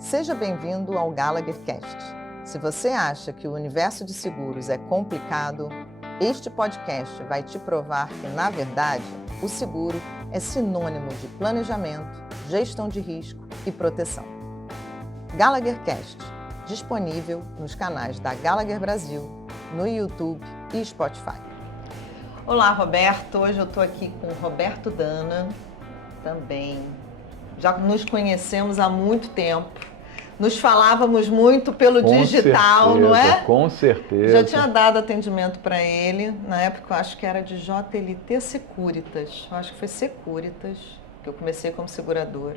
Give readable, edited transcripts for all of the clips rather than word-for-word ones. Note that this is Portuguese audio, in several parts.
Seja bem-vindo ao Gallagher Cast. Se você acha que o universo de seguros é complicado, este podcast vai te provar que, na verdade, o seguro é sinônimo de planejamento, gestão de risco e proteção. Gallagher Cast, disponível nos canais da Gallagher Brasil, no YouTube e Spotify. Olá, Roberto. Hoje eu estou aqui com o Roberto Dana, também. Já nos conhecemos há muito tempo. Nos falávamos muito pelo digital, não é? Com certeza. Já tinha dado atendimento para ele, na época eu acho que era de JLT Securitas, eu acho que foi Securitas, que eu comecei como seguradora.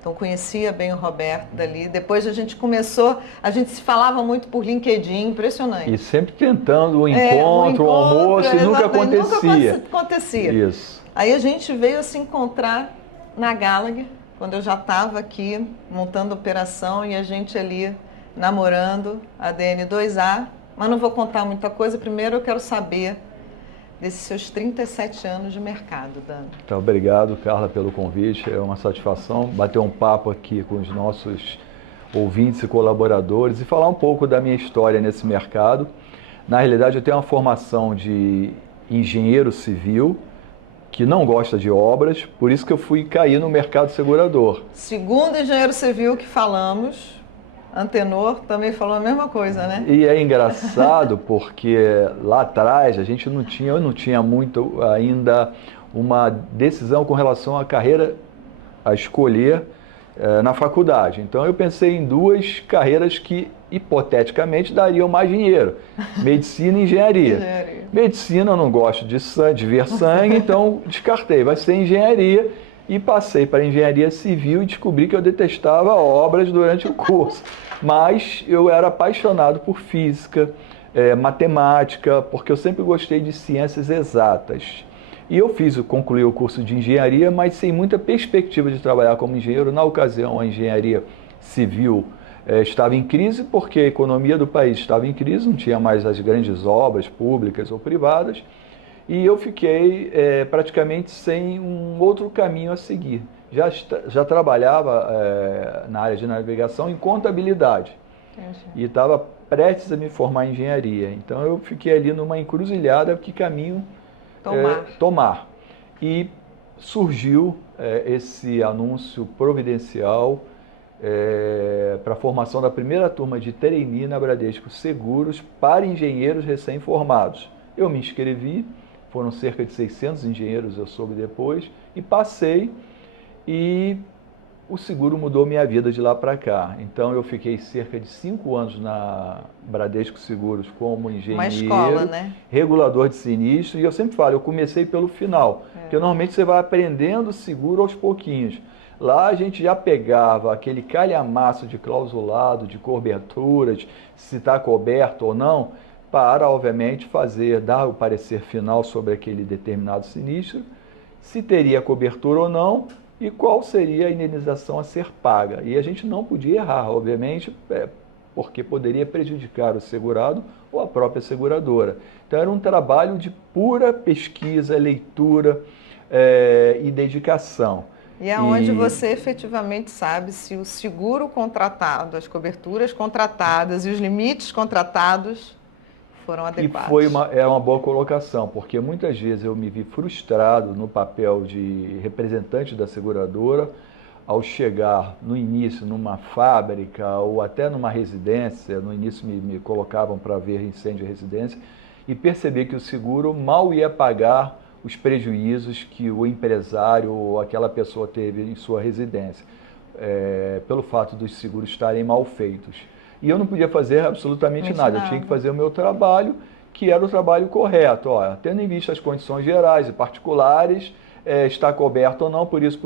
Então conhecia bem o Roberto dali, depois a gente se falava muito por LinkedIn, impressionante. E sempre tentando o encontro, o almoço, e nunca acontecia. Nunca acontecia. Isso. Aí a gente veio a se encontrar na Gallagher, quando eu já estava aqui montando a operação e a gente ali namorando a DN2A, mas não vou contar muita coisa. Primeiro eu quero saber desses seus 37 anos de mercado, Dana. Então, obrigado, Carla, pelo convite. É uma satisfação bater um papo aqui com os nossos ouvintes e colaboradores e falar um pouco da minha história nesse mercado. Na realidade, eu tenho uma formação de engenheiro civil, que não gosta de obras, por isso que eu fui cair no mercado segurador. Segundo engenheiro civil que falamos, Antenor também falou a mesma coisa, né? E é engraçado porque lá atrás eu não tinha muito ainda uma decisão com relação à carreira a escolher na faculdade. Então eu pensei em duas carreiras que hipoteticamente dariam mais dinheiro: medicina e engenharia. Medicina eu não gosto de ver sangue, então descartei, vai ser engenharia, e passei para engenharia civil e descobri que eu detestava obras durante o curso. Mas eu era apaixonado por física, matemática, porque eu sempre gostei de ciências exatas. E eu concluí o curso de engenharia, mas sem muita perspectiva de trabalhar como engenheiro. Na ocasião, a engenharia civil estava em crise, porque a economia do país estava em crise, não tinha mais as grandes obras públicas ou privadas, e eu fiquei praticamente sem um outro caminho a seguir. Já trabalhava na área de navegação em contabilidade. Entendi. E estava prestes a me formar em engenharia. Então eu fiquei ali numa encruzilhada, que caminho tomar. E surgiu esse anúncio providencial para a formação da primeira turma de trainee na Bradesco Seguros para engenheiros recém-formados. Eu me inscrevi, foram cerca de 600 engenheiros, eu soube depois, e passei, e o seguro mudou minha vida de lá para cá. Então eu fiquei cerca de 5 anos na Bradesco Seguros como engenheiro, uma escola, né? Regulador de sinistro, e eu sempre falo, eu comecei pelo final, porque normalmente você vai aprendendo seguro aos pouquinhos. Lá a gente já pegava aquele calhamaço de clausulado, de coberturas, se está coberto ou não, para, obviamente, dar o parecer final sobre aquele determinado sinistro, se teria cobertura ou não, e qual seria a indenização a ser paga. E a gente não podia errar, obviamente, porque poderia prejudicar o segurado ou a própria seguradora. Então era um trabalho de pura pesquisa, leitura e dedicação. E é onde você efetivamente sabe se o seguro contratado, as coberturas contratadas e os limites contratados foram adequados. E é uma boa colocação, porque muitas vezes eu me vi frustrado no papel de representante da seguradora ao chegar no início numa fábrica ou até numa residência. No início me colocavam para ver incêndio em residência e perceber que o seguro mal ia pagar os prejuízos que o empresário ou aquela pessoa teve em sua residência, pelo fato dos seguros estarem mal feitos. E eu não podia fazer absolutamente nada, eu tinha que fazer o meu trabalho, que era o trabalho correto. Tendo em vista as condições gerais e particulares, está coberto ou não, por isso,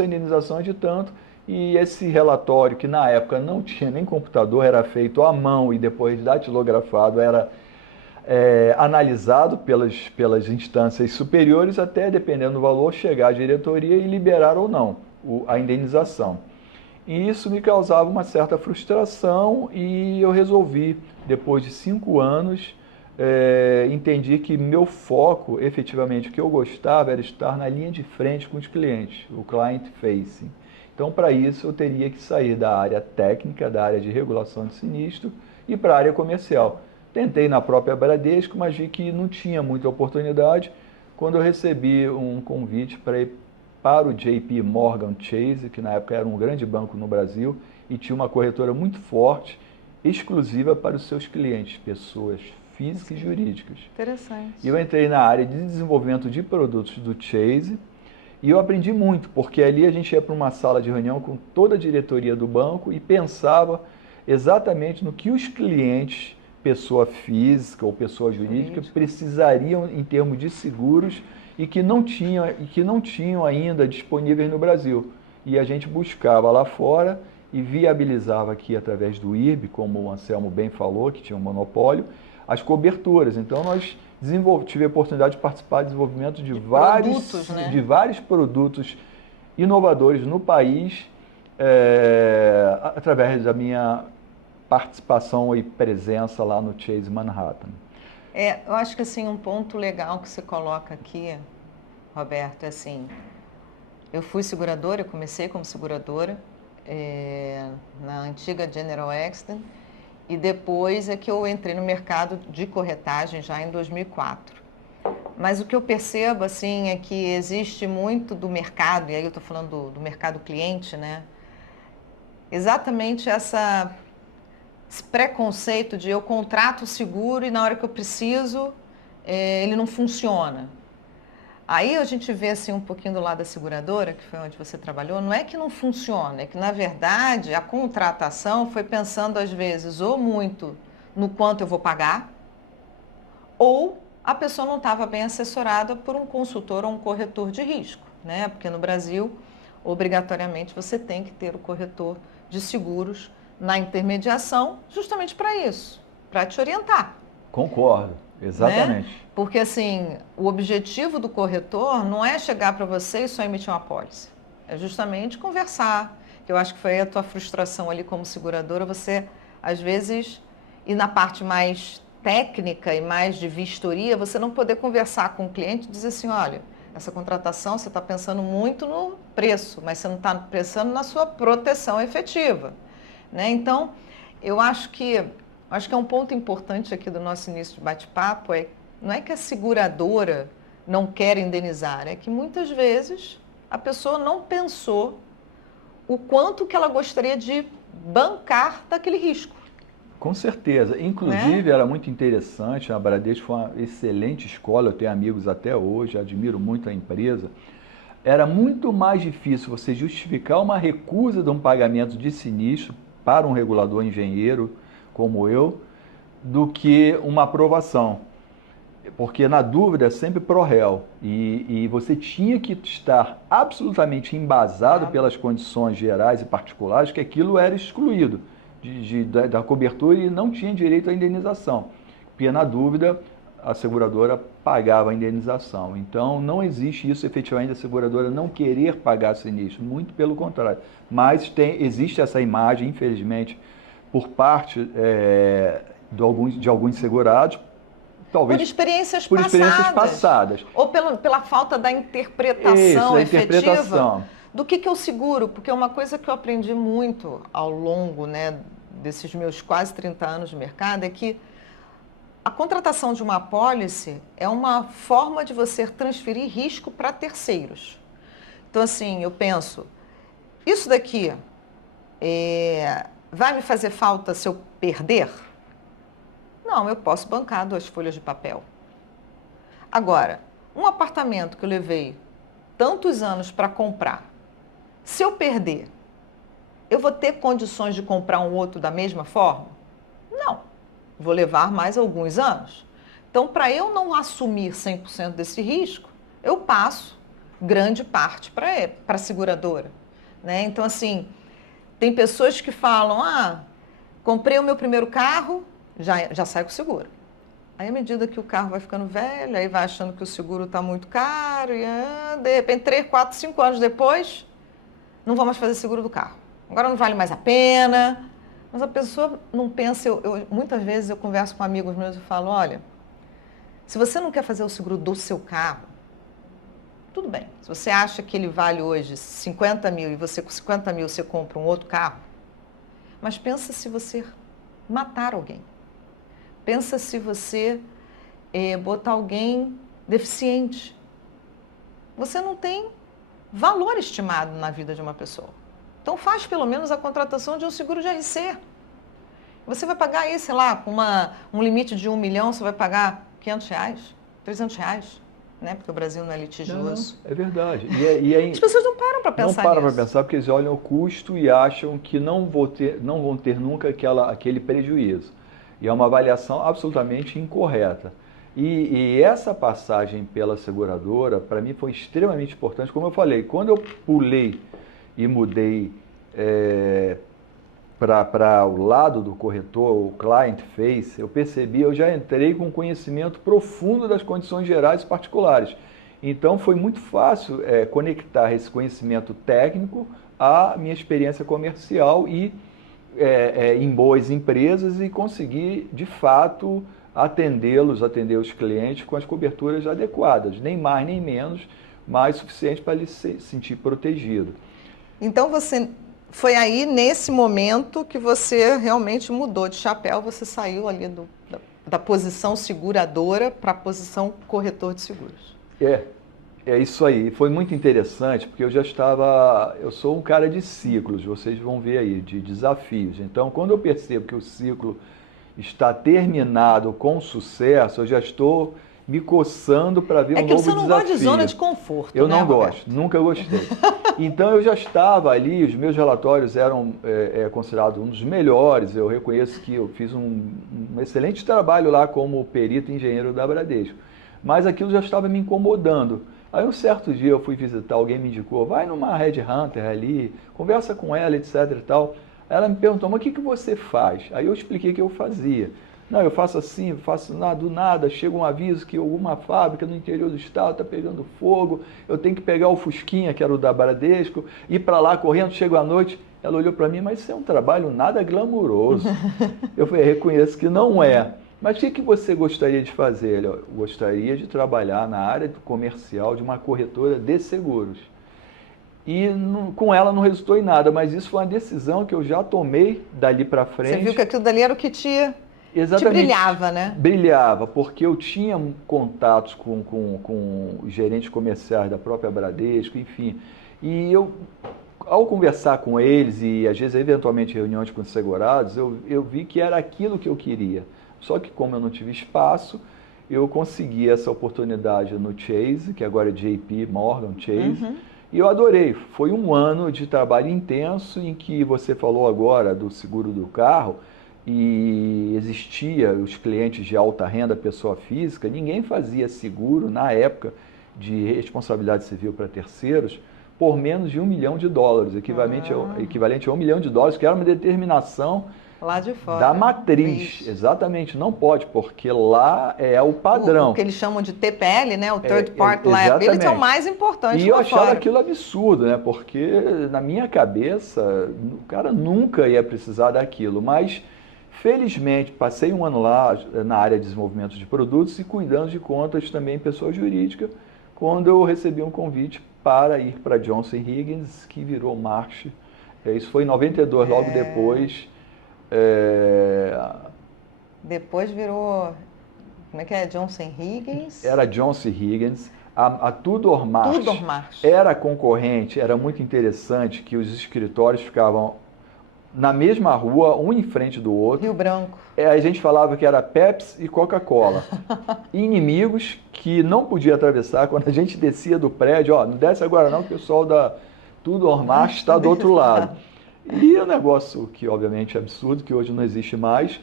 a indenização é de tanto. E esse relatório, que na época não tinha nem computador, era feito à mão e depois datilografado, era analisado pelas instâncias superiores, até, dependendo do valor, chegar à diretoria e liberar ou não a indenização. E isso me causava uma certa frustração, e eu resolvi, depois de 5 anos, entendi que meu foco, efetivamente, o que eu gostava era estar na linha de frente com os clientes, o client facing. Então, para isso, eu teria que sair da área técnica, da área de regulação de sinistro e para a área comercial. Tentei na própria Bradesco, mas vi que não tinha muita oportunidade. Quando eu recebi um convite para ir para o JP Morgan Chase, que na época era um grande banco no Brasil e tinha uma corretora muito forte, exclusiva para os seus clientes, pessoas físicas e jurídicas. Interessante. E eu entrei na área de desenvolvimento de produtos do Chase e eu aprendi muito, porque ali a gente ia para uma sala de reunião com toda a diretoria do banco e pensava exatamente no que os clientes, pessoa física ou pessoa jurídica, precisariam em termos de seguros e que não tinham ainda disponíveis no Brasil. E a gente buscava lá fora e viabilizava aqui através do IRB, como o Anselmo bem falou, que tinha um monopólio, as coberturas. Então nós tive a oportunidade de participar do desenvolvimento de vários produtos inovadores no país, através da minha participação e presença lá no Chase Manhattan. Eu acho que assim, um ponto legal que você coloca aqui, Roberto, é assim, eu fui seguradora, eu comecei como seguradora na antiga General Accident e depois é que eu entrei no mercado de corretagem já em 2004. Mas o que eu percebo assim é que existe muito do mercado, e aí eu estou falando do mercado cliente, né? Exatamente esse preconceito de eu contrato o seguro e na hora que eu preciso ele não funciona. Aí a gente vê assim um pouquinho do lado da seguradora, que foi onde você trabalhou, não é que não funciona, é que na verdade a contratação foi pensando às vezes ou muito no quanto eu vou pagar, ou a pessoa não estava bem assessorada por um consultor ou um corretor de risco, né? Porque no Brasil, obrigatoriamente, você tem que ter o corretor de seguros na intermediação justamente para isso, para te orientar. Concordo, exatamente. Né? Porque assim, o objetivo do corretor não é chegar para você e só emitir uma apólice. É justamente conversar. Eu acho que foi a tua frustração ali como seguradora, você, às vezes, ir na parte mais técnica e mais de vistoria, você não poder conversar com o cliente e dizer assim, olha, essa contratação você está pensando muito no preço, mas você não está pensando na sua proteção efetiva. Né? Então, eu acho que é um ponto importante aqui do nosso início de bate-papo, não é que a seguradora não quer indenizar, é que muitas vezes a pessoa não pensou o quanto que ela gostaria de bancar daquele risco. Com certeza. Inclusive, era muito interessante, a Bradesco foi uma excelente escola, eu tenho amigos até hoje, admiro muito a empresa. Era muito mais difícil você justificar uma recusa de um pagamento de sinistro para um regulador engenheiro como eu, do que uma aprovação. Porque na dúvida é sempre pro réu. E você tinha que estar absolutamente embasado pelas condições gerais e particulares que aquilo era excluído da cobertura e não tinha direito à indenização. Porque na dúvida a seguradora pagava a indenização. Então não existe isso efetivamente, a seguradora não querer pagar sinistro, muito pelo contrário. Mas existe essa imagem, infelizmente, por parte de alguns segurados, talvez por experiências passadas. Ou pela falta da interpretação efetiva do que é o seguro. Porque uma coisa que eu aprendi muito ao longo, né, desses meus quase 30 anos de mercado é que a contratação de uma apólice é uma forma de você transferir risco para terceiros. Então, assim, eu penso, isso daqui vai me fazer falta se eu perder? Não, eu posso bancar 2 folhas de papel. Agora, um apartamento que eu levei tantos anos para comprar, se eu perder, eu vou ter condições de comprar um outro da mesma forma? Não. Vou levar mais alguns anos. Então, para eu não assumir 100% desse risco, eu passo grande parte para a seguradora. Né? Então, assim, tem pessoas que falam, comprei o meu primeiro carro, já sai com o seguro. Aí, à medida que o carro vai ficando velho, aí vai achando que o seguro está muito caro, e de repente, 3, 4, 5 anos depois, não vou mais fazer seguro do carro. Agora não vale mais a pena. Mas a pessoa não pensa, muitas vezes eu converso com amigos meus e falo, olha, se você não quer fazer o seguro do seu carro, tudo bem. Se você acha que ele vale hoje 50 mil e você com 50 mil você compra um outro carro, mas pensa se você matar alguém. Pensa se você botar alguém deficiente. Você não tem valor estimado na vida de uma pessoa. Então faz pelo menos a contratação de um seguro de RC. Você vai pagar aí, sei lá, com um limite de 1 milhão, você vai pagar R$500, R$300, né? Porque o Brasil não é litigioso. Não, é verdade. As pessoas não param para pensar nisso. Não param para pensar porque eles olham o custo e acham que não vão ter nunca aquele prejuízo. E é uma avaliação absolutamente incorreta. E essa passagem pela seguradora, para mim, foi extremamente importante. Como eu falei, quando eu pulei e mudei para o lado do corretor, o client face, eu percebi, eu já entrei com conhecimento profundo das condições gerais e particulares. Então, foi muito fácil conectar esse conhecimento técnico à minha experiência comercial e em boas empresas e conseguir, de fato, atender os clientes com as coberturas adequadas, nem mais nem menos, mas suficiente para ele se sentir protegido. Então foi aí nesse momento que você realmente mudou de chapéu, você saiu ali da posição seguradora para a posição corretor de seguros. É isso aí. Foi muito interessante porque eu sou um cara de ciclos, vocês vão ver aí, de desafios. Então, quando eu percebo que o ciclo está terminado com sucesso, eu já estou me coçando para ver um novo desafio. É que você não gosta de zona de conforto, Eu né, não Roberto? gosto, nunca gostei. Então eu já estava ali, os meus relatórios eram considerados um dos melhores, eu reconheço que eu fiz um excelente trabalho lá como perito e engenheiro da Bradesco, mas aquilo já estava me incomodando. Aí um certo dia eu fui visitar, alguém me indicou, vai numa Red Hunter ali, conversa com ela, etc e tal. Ela me perguntou, mas o que você faz? Aí eu expliquei o que eu fazia. Não, eu faço assim, faço nada, do nada, chega um aviso que alguma fábrica no interior do estado está pegando fogo, eu tenho que pegar o Fusquinha, que era o da Bradesco, ir para lá correndo, chego à noite. Ela olhou para mim, mas isso é um trabalho nada glamuroso. Eu falei, reconheço que não é. Mas o que você gostaria de fazer? Eu gostaria de trabalhar na área comercial de uma corretora de seguros. E com ela não resultou em nada, mas isso foi uma decisão que eu já tomei dali para frente. Você viu que aquilo dali era o que te brilhava, né? Brilhava, porque eu tinha contatos com os gerentes comerciais da própria Bradesco, enfim. E eu, ao conversar com eles e às vezes eventualmente reuniões com os segurados, eu vi que era aquilo que eu queria. Só que como eu não tive espaço, eu consegui essa oportunidade no Chase, que agora é JP Morgan Chase. Uhum. E eu adorei. Foi um ano de trabalho intenso em que você falou agora do seguro do carro e existia os clientes de alta renda, pessoa física, ninguém fazia seguro na época de responsabilidade civil para terceiros por menos de $1 milhão, equivalente a $1 milhão, que era uma determinação lá de fora, da matriz. Isso. Exatamente, não pode, porque lá é o padrão. O que eles chamam de TPL, né? O Third Party Liability é o mais importante. E eu achava aquilo absurdo, né? Porque na minha cabeça o cara nunca ia precisar daquilo, mas felizmente passei um ano lá na área de desenvolvimento de produtos e cuidando de contas também pessoa jurídica, quando eu recebi um convite para ir para Johnson Higgins, que virou Marsh. Isso foi em 92, logo depois. Depois virou, como é que é? Johnson Higgins? Era Johnson Higgins. A Tudor Marsh era era concorrente, era muito interessante que os escritórios ficavam na mesma rua, um em frente do outro. Rio Branco. A gente falava que era Pepsi e Coca-Cola. Inimigos que não podia atravessar. Quando a gente descia do prédio, não desce agora não, que o pessoal da Tudor Marsh está do outro lado. E um negócio que obviamente é absurdo, que hoje não existe mais.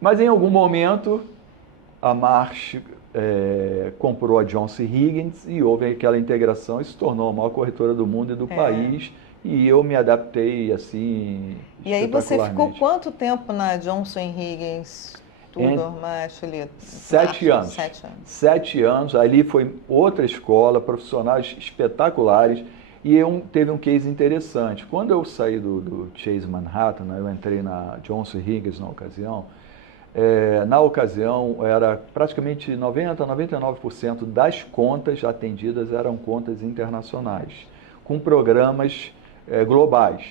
Mas em algum momento a Marsh comprou a Johnson Higgins e houve aquela integração e se tornou a maior corretora do mundo e do país. E eu me adaptei assim. E aí você ficou quanto tempo na Johnson Higgins? Tudor Marsh ali? 7 anos. 7 anos. 7 anos. Ali foi outra escola, profissionais espetaculares. E teve um case interessante. Quando eu saí do Chase Manhattan, eu entrei na Johnson Higgins na ocasião, Na ocasião, era praticamente 90%, 99% das contas atendidas eram contas internacionais, com programas globais.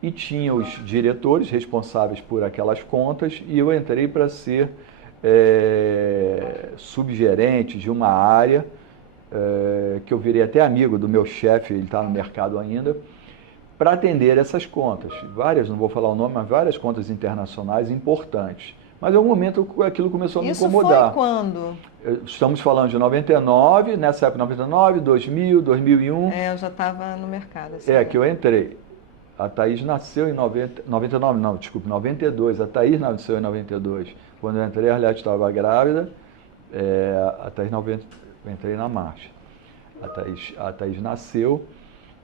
E tinha os diretores responsáveis por aquelas contas e eu entrei para ser subgerente de uma área que eu virei até amigo do meu chefe, ele está no mercado ainda, para atender essas contas. Várias, não vou falar o nome, mas várias contas internacionais importantes. Mas em algum momento aquilo começou a me incomodar. Isso foi quando? Estamos falando de 99, nessa época 99, 2000, 2001. Eu já estava no mercado. Assim, que eu entrei. A Thaís nasceu em 99, não, desculpe, 92. A Thaís nasceu em 92. Quando eu entrei, a Arlete estava grávida. A Thaís, eu entrei na marcha. A Thaís nasceu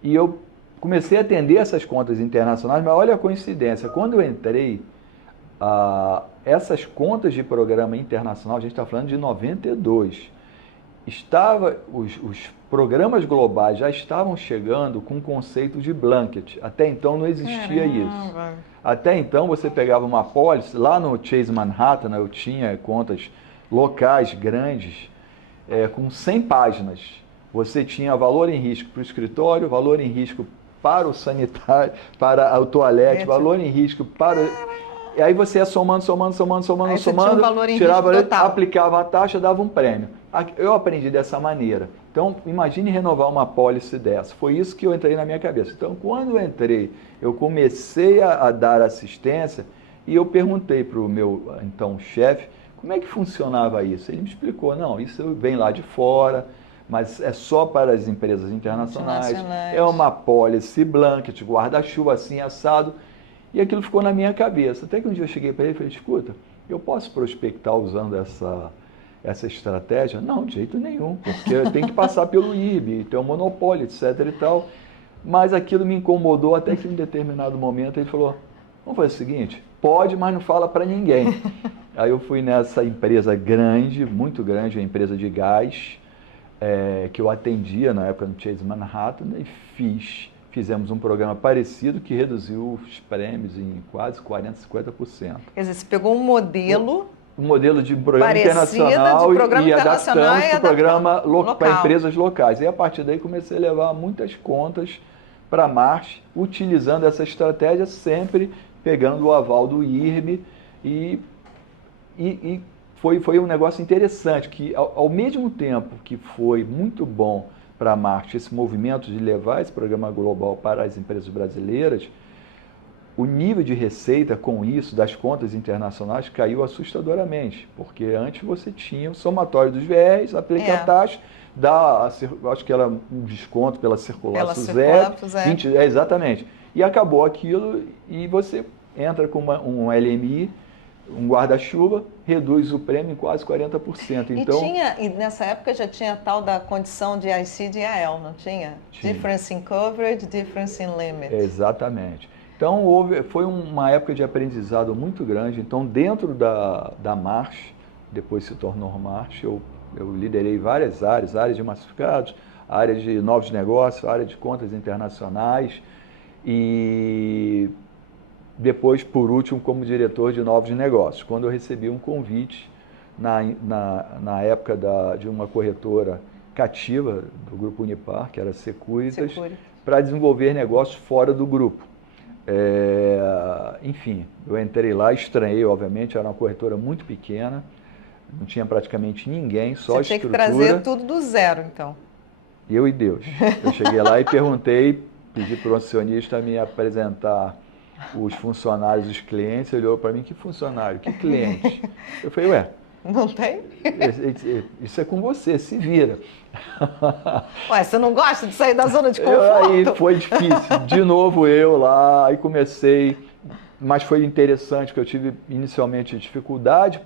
e eu comecei a atender essas contas internacionais, mas olha a coincidência. Quando eu entrei, essas contas de programa internacional, a gente está falando de 92, os programas globais já estavam chegando com o conceito de blanket. Até então não existia isso. Até então você pegava uma pólice, lá no Chase Manhattan eu tinha contas locais grandes, com 100 páginas. Você tinha valor em risco para o escritório, valor em risco para o sanitário, para o toalete, valor em risco para... E aí você ia somando, tirava, aplicava a taxa, dava um prêmio. Eu aprendi dessa maneira. Então, imagine renovar uma pólice dessa. Foi isso que eu entrei na minha cabeça. Então, quando eu entrei, eu comecei a dar assistência e eu perguntei para o meu, então, chefe, como é que funcionava isso? Ele me explicou, não, isso vem lá de fora, mas é só para as empresas internacionais. É uma pólice blanket, guarda-chuva assim, assado. E aquilo ficou na minha cabeça. Até que um dia eu cheguei para ele e falei, escuta, eu posso prospectar usando essa estratégia? Não, de jeito nenhum, porque eu tenho que passar pelo IRB, ter um monopólio, etc. e tal. Mas aquilo me incomodou até que em determinado momento ele falou, vamos fazer o seguinte, pode, mas não fala para ninguém. Aí eu fui nessa empresa grande, muito grande, uma empresa de gás, que eu atendia na época no Chase Manhattan e fizemos um programa parecido que reduziu os prêmios em quase 40%, 50%. Quer dizer, você pegou um modelo... Um modelo de programa internacional e adaptamos para o programa para empresas locais. E a partir daí comecei a levar muitas contas para a March, utilizando essa estratégia, sempre pegando o aval do IRB e foi um negócio interessante, que ao mesmo tempo que foi muito bom para a March esse movimento de levar esse programa global para as empresas brasileiras, o nível de receita com isso, das contas internacionais, caiu assustadoramente, porque antes você tinha o somatório dos VRs, aplica a taxa, acho que era um desconto pela circulato zero, 20, exatamente, e acabou aquilo e você entra com um LMI, um guarda-chuva, reduz o prêmio em quase 40%. Então, e nessa época já tinha a tal da condição de IC de AL, não tinha? Difference in coverage, difference in limit. Exatamente. Então, foi uma época de aprendizado muito grande. Então, dentro da March, depois se tornou March, eu liderei várias áreas de massificados, área de novos negócios, área de contas internacionais e depois, por último, como diretor de novos negócios, quando eu recebi um convite na época de uma corretora cativa do Grupo Unipar, que era Securitas, para desenvolver negócios fora do grupo. Enfim, eu entrei lá, estranhei, obviamente, era uma corretora muito pequena, não tinha praticamente ninguém, só estrutura. Você tinha que trazer tudo do zero, então. Eu e Deus. Eu cheguei lá e perguntei, pedi para o acionista me apresentar os funcionários, os clientes, ele olhou para mim, que funcionário, que cliente? Eu falei, não tem? Isso é com você, se vira. Você não gosta de sair da zona de conforto? Aí foi difícil, de novo eu lá, aí comecei, mas foi interessante que eu tive inicialmente dificuldade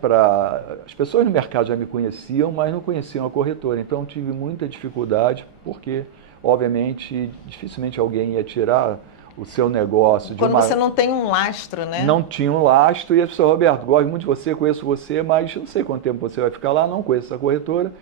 as pessoas no mercado já me conheciam, mas não conheciam a corretora, então tive muita dificuldade, porque obviamente dificilmente alguém ia tirar o seu negócio. Quando você não tem um lastro, né? Não tinha um lastro e a pessoa, Roberto, gosto muito de você, conheço você, mas não sei quanto tempo você vai ficar lá, não conheço essa corretora.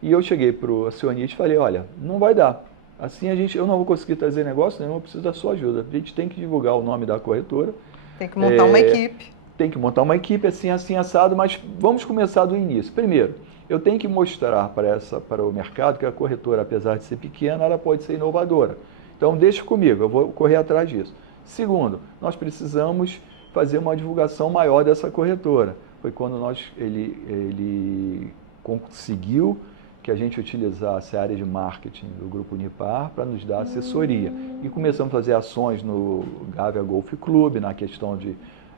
E eu cheguei para o acionista e falei, olha, não vai dar. Assim eu não vou conseguir trazer negócio nenhum, eu preciso da sua ajuda. A gente tem que divulgar o nome da corretora. Tem que montar uma equipe. tem que montar uma equipe assim, assim, assado, mas vamos começar do início. Primeiro, eu tenho que mostrar para o mercado que a corretora, apesar de ser pequena, ela pode ser inovadora. Então, deixa comigo, eu vou correr atrás disso. Segundo, nós precisamos fazer uma divulgação maior dessa corretora. Foi quando ele conseguiu que a gente utilizasse a área de marketing do Grupo Unipar para nos dar assessoria. E começamos a fazer ações no Gávea Golf Clube, na questão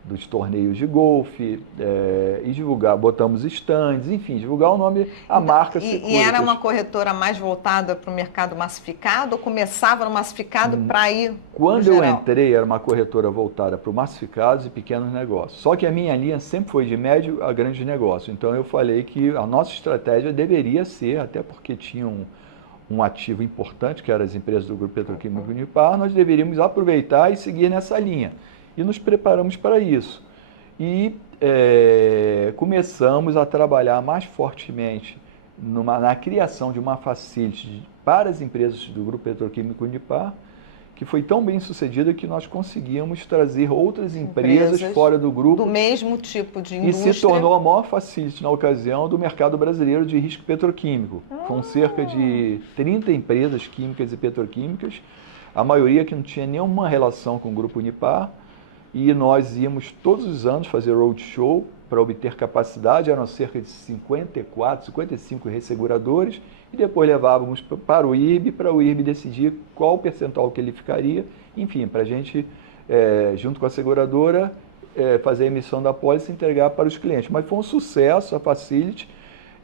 dos torneios de golfe, e divulgar, botamos estandes, enfim, divulgar o nome, a marca Securitas. E era uma corretora mais voltada para o mercado massificado ou começava no massificado para ir Quando eu entrei, era uma corretora voltada para o massificados e pequenos negócios. Só que a minha linha sempre foi de médio a grande negócio. Então eu falei que a nossa estratégia deveria ser, até porque tinha um ativo importante, que eram as empresas do Grupo Petroquímico Unipar, nós deveríamos aproveitar e seguir nessa linha. E nos preparamos para isso. E começamos a trabalhar mais fortemente na criação de uma facility para as empresas do Grupo Petroquímico Unipar, que foi tão bem sucedida que nós conseguimos trazer outras empresas fora do grupo. Do mesmo tipo de indústria. E se tornou a maior facility na ocasião do mercado brasileiro de risco petroquímico. São cerca de 30 empresas químicas e petroquímicas, a maioria que não tinha nenhuma relação com o Grupo Unipar. E nós íamos todos os anos fazer roadshow para obter capacidade, eram cerca de 54, 55 resseguradores, e depois levávamos para o IRB decidir qual o percentual que ele ficaria, enfim, para a gente, junto com a seguradora, fazer a emissão da pólice e entregar para os clientes. Mas foi um sucesso a facility,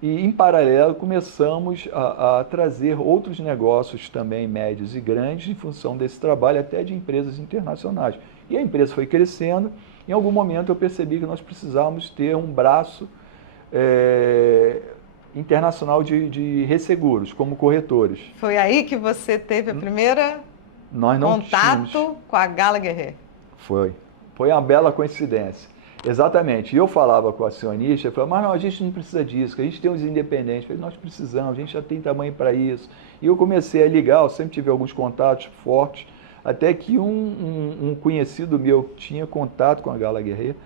e em paralelo começamos a trazer outros negócios também, médios e grandes, em função desse trabalho, até de empresas internacionais. E a empresa foi crescendo. Em algum momento eu percebi que nós precisávamos ter um braço internacional de resseguros, como corretores. Foi aí que você teve a primeira contato com a Gallagher? Foi uma bela coincidência. Exatamente. E eu falava com o acionista, eu falava, mas não, a gente não precisa disso, que a gente tem os independentes. Eu falei, nós precisamos, a gente já tem tamanho para isso. E eu comecei a ligar, eu sempre tive alguns contatos fortes, até que um conhecido meu tinha contato com a Gallagher,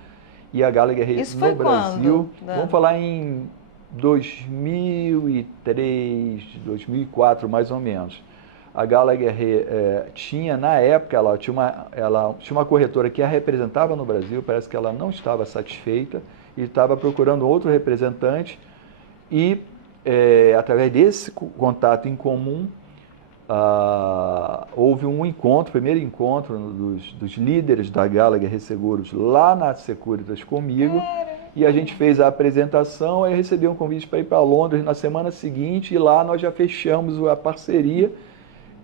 e a Gallagher no Brasil, vamos falar em 2003, 2004 mais ou menos. A Gallagher tinha, na época, ela tinha uma corretora que a representava no Brasil, parece que ela não estava satisfeita e estava procurando outro representante e, através desse contato em comum, houve um encontro, primeiro encontro dos líderes da Gallagher Resseguros lá na Securitas comigo, e a gente fez a apresentação, aí recebi um convite para ir para Londres na semana seguinte, e lá nós já fechamos a parceria,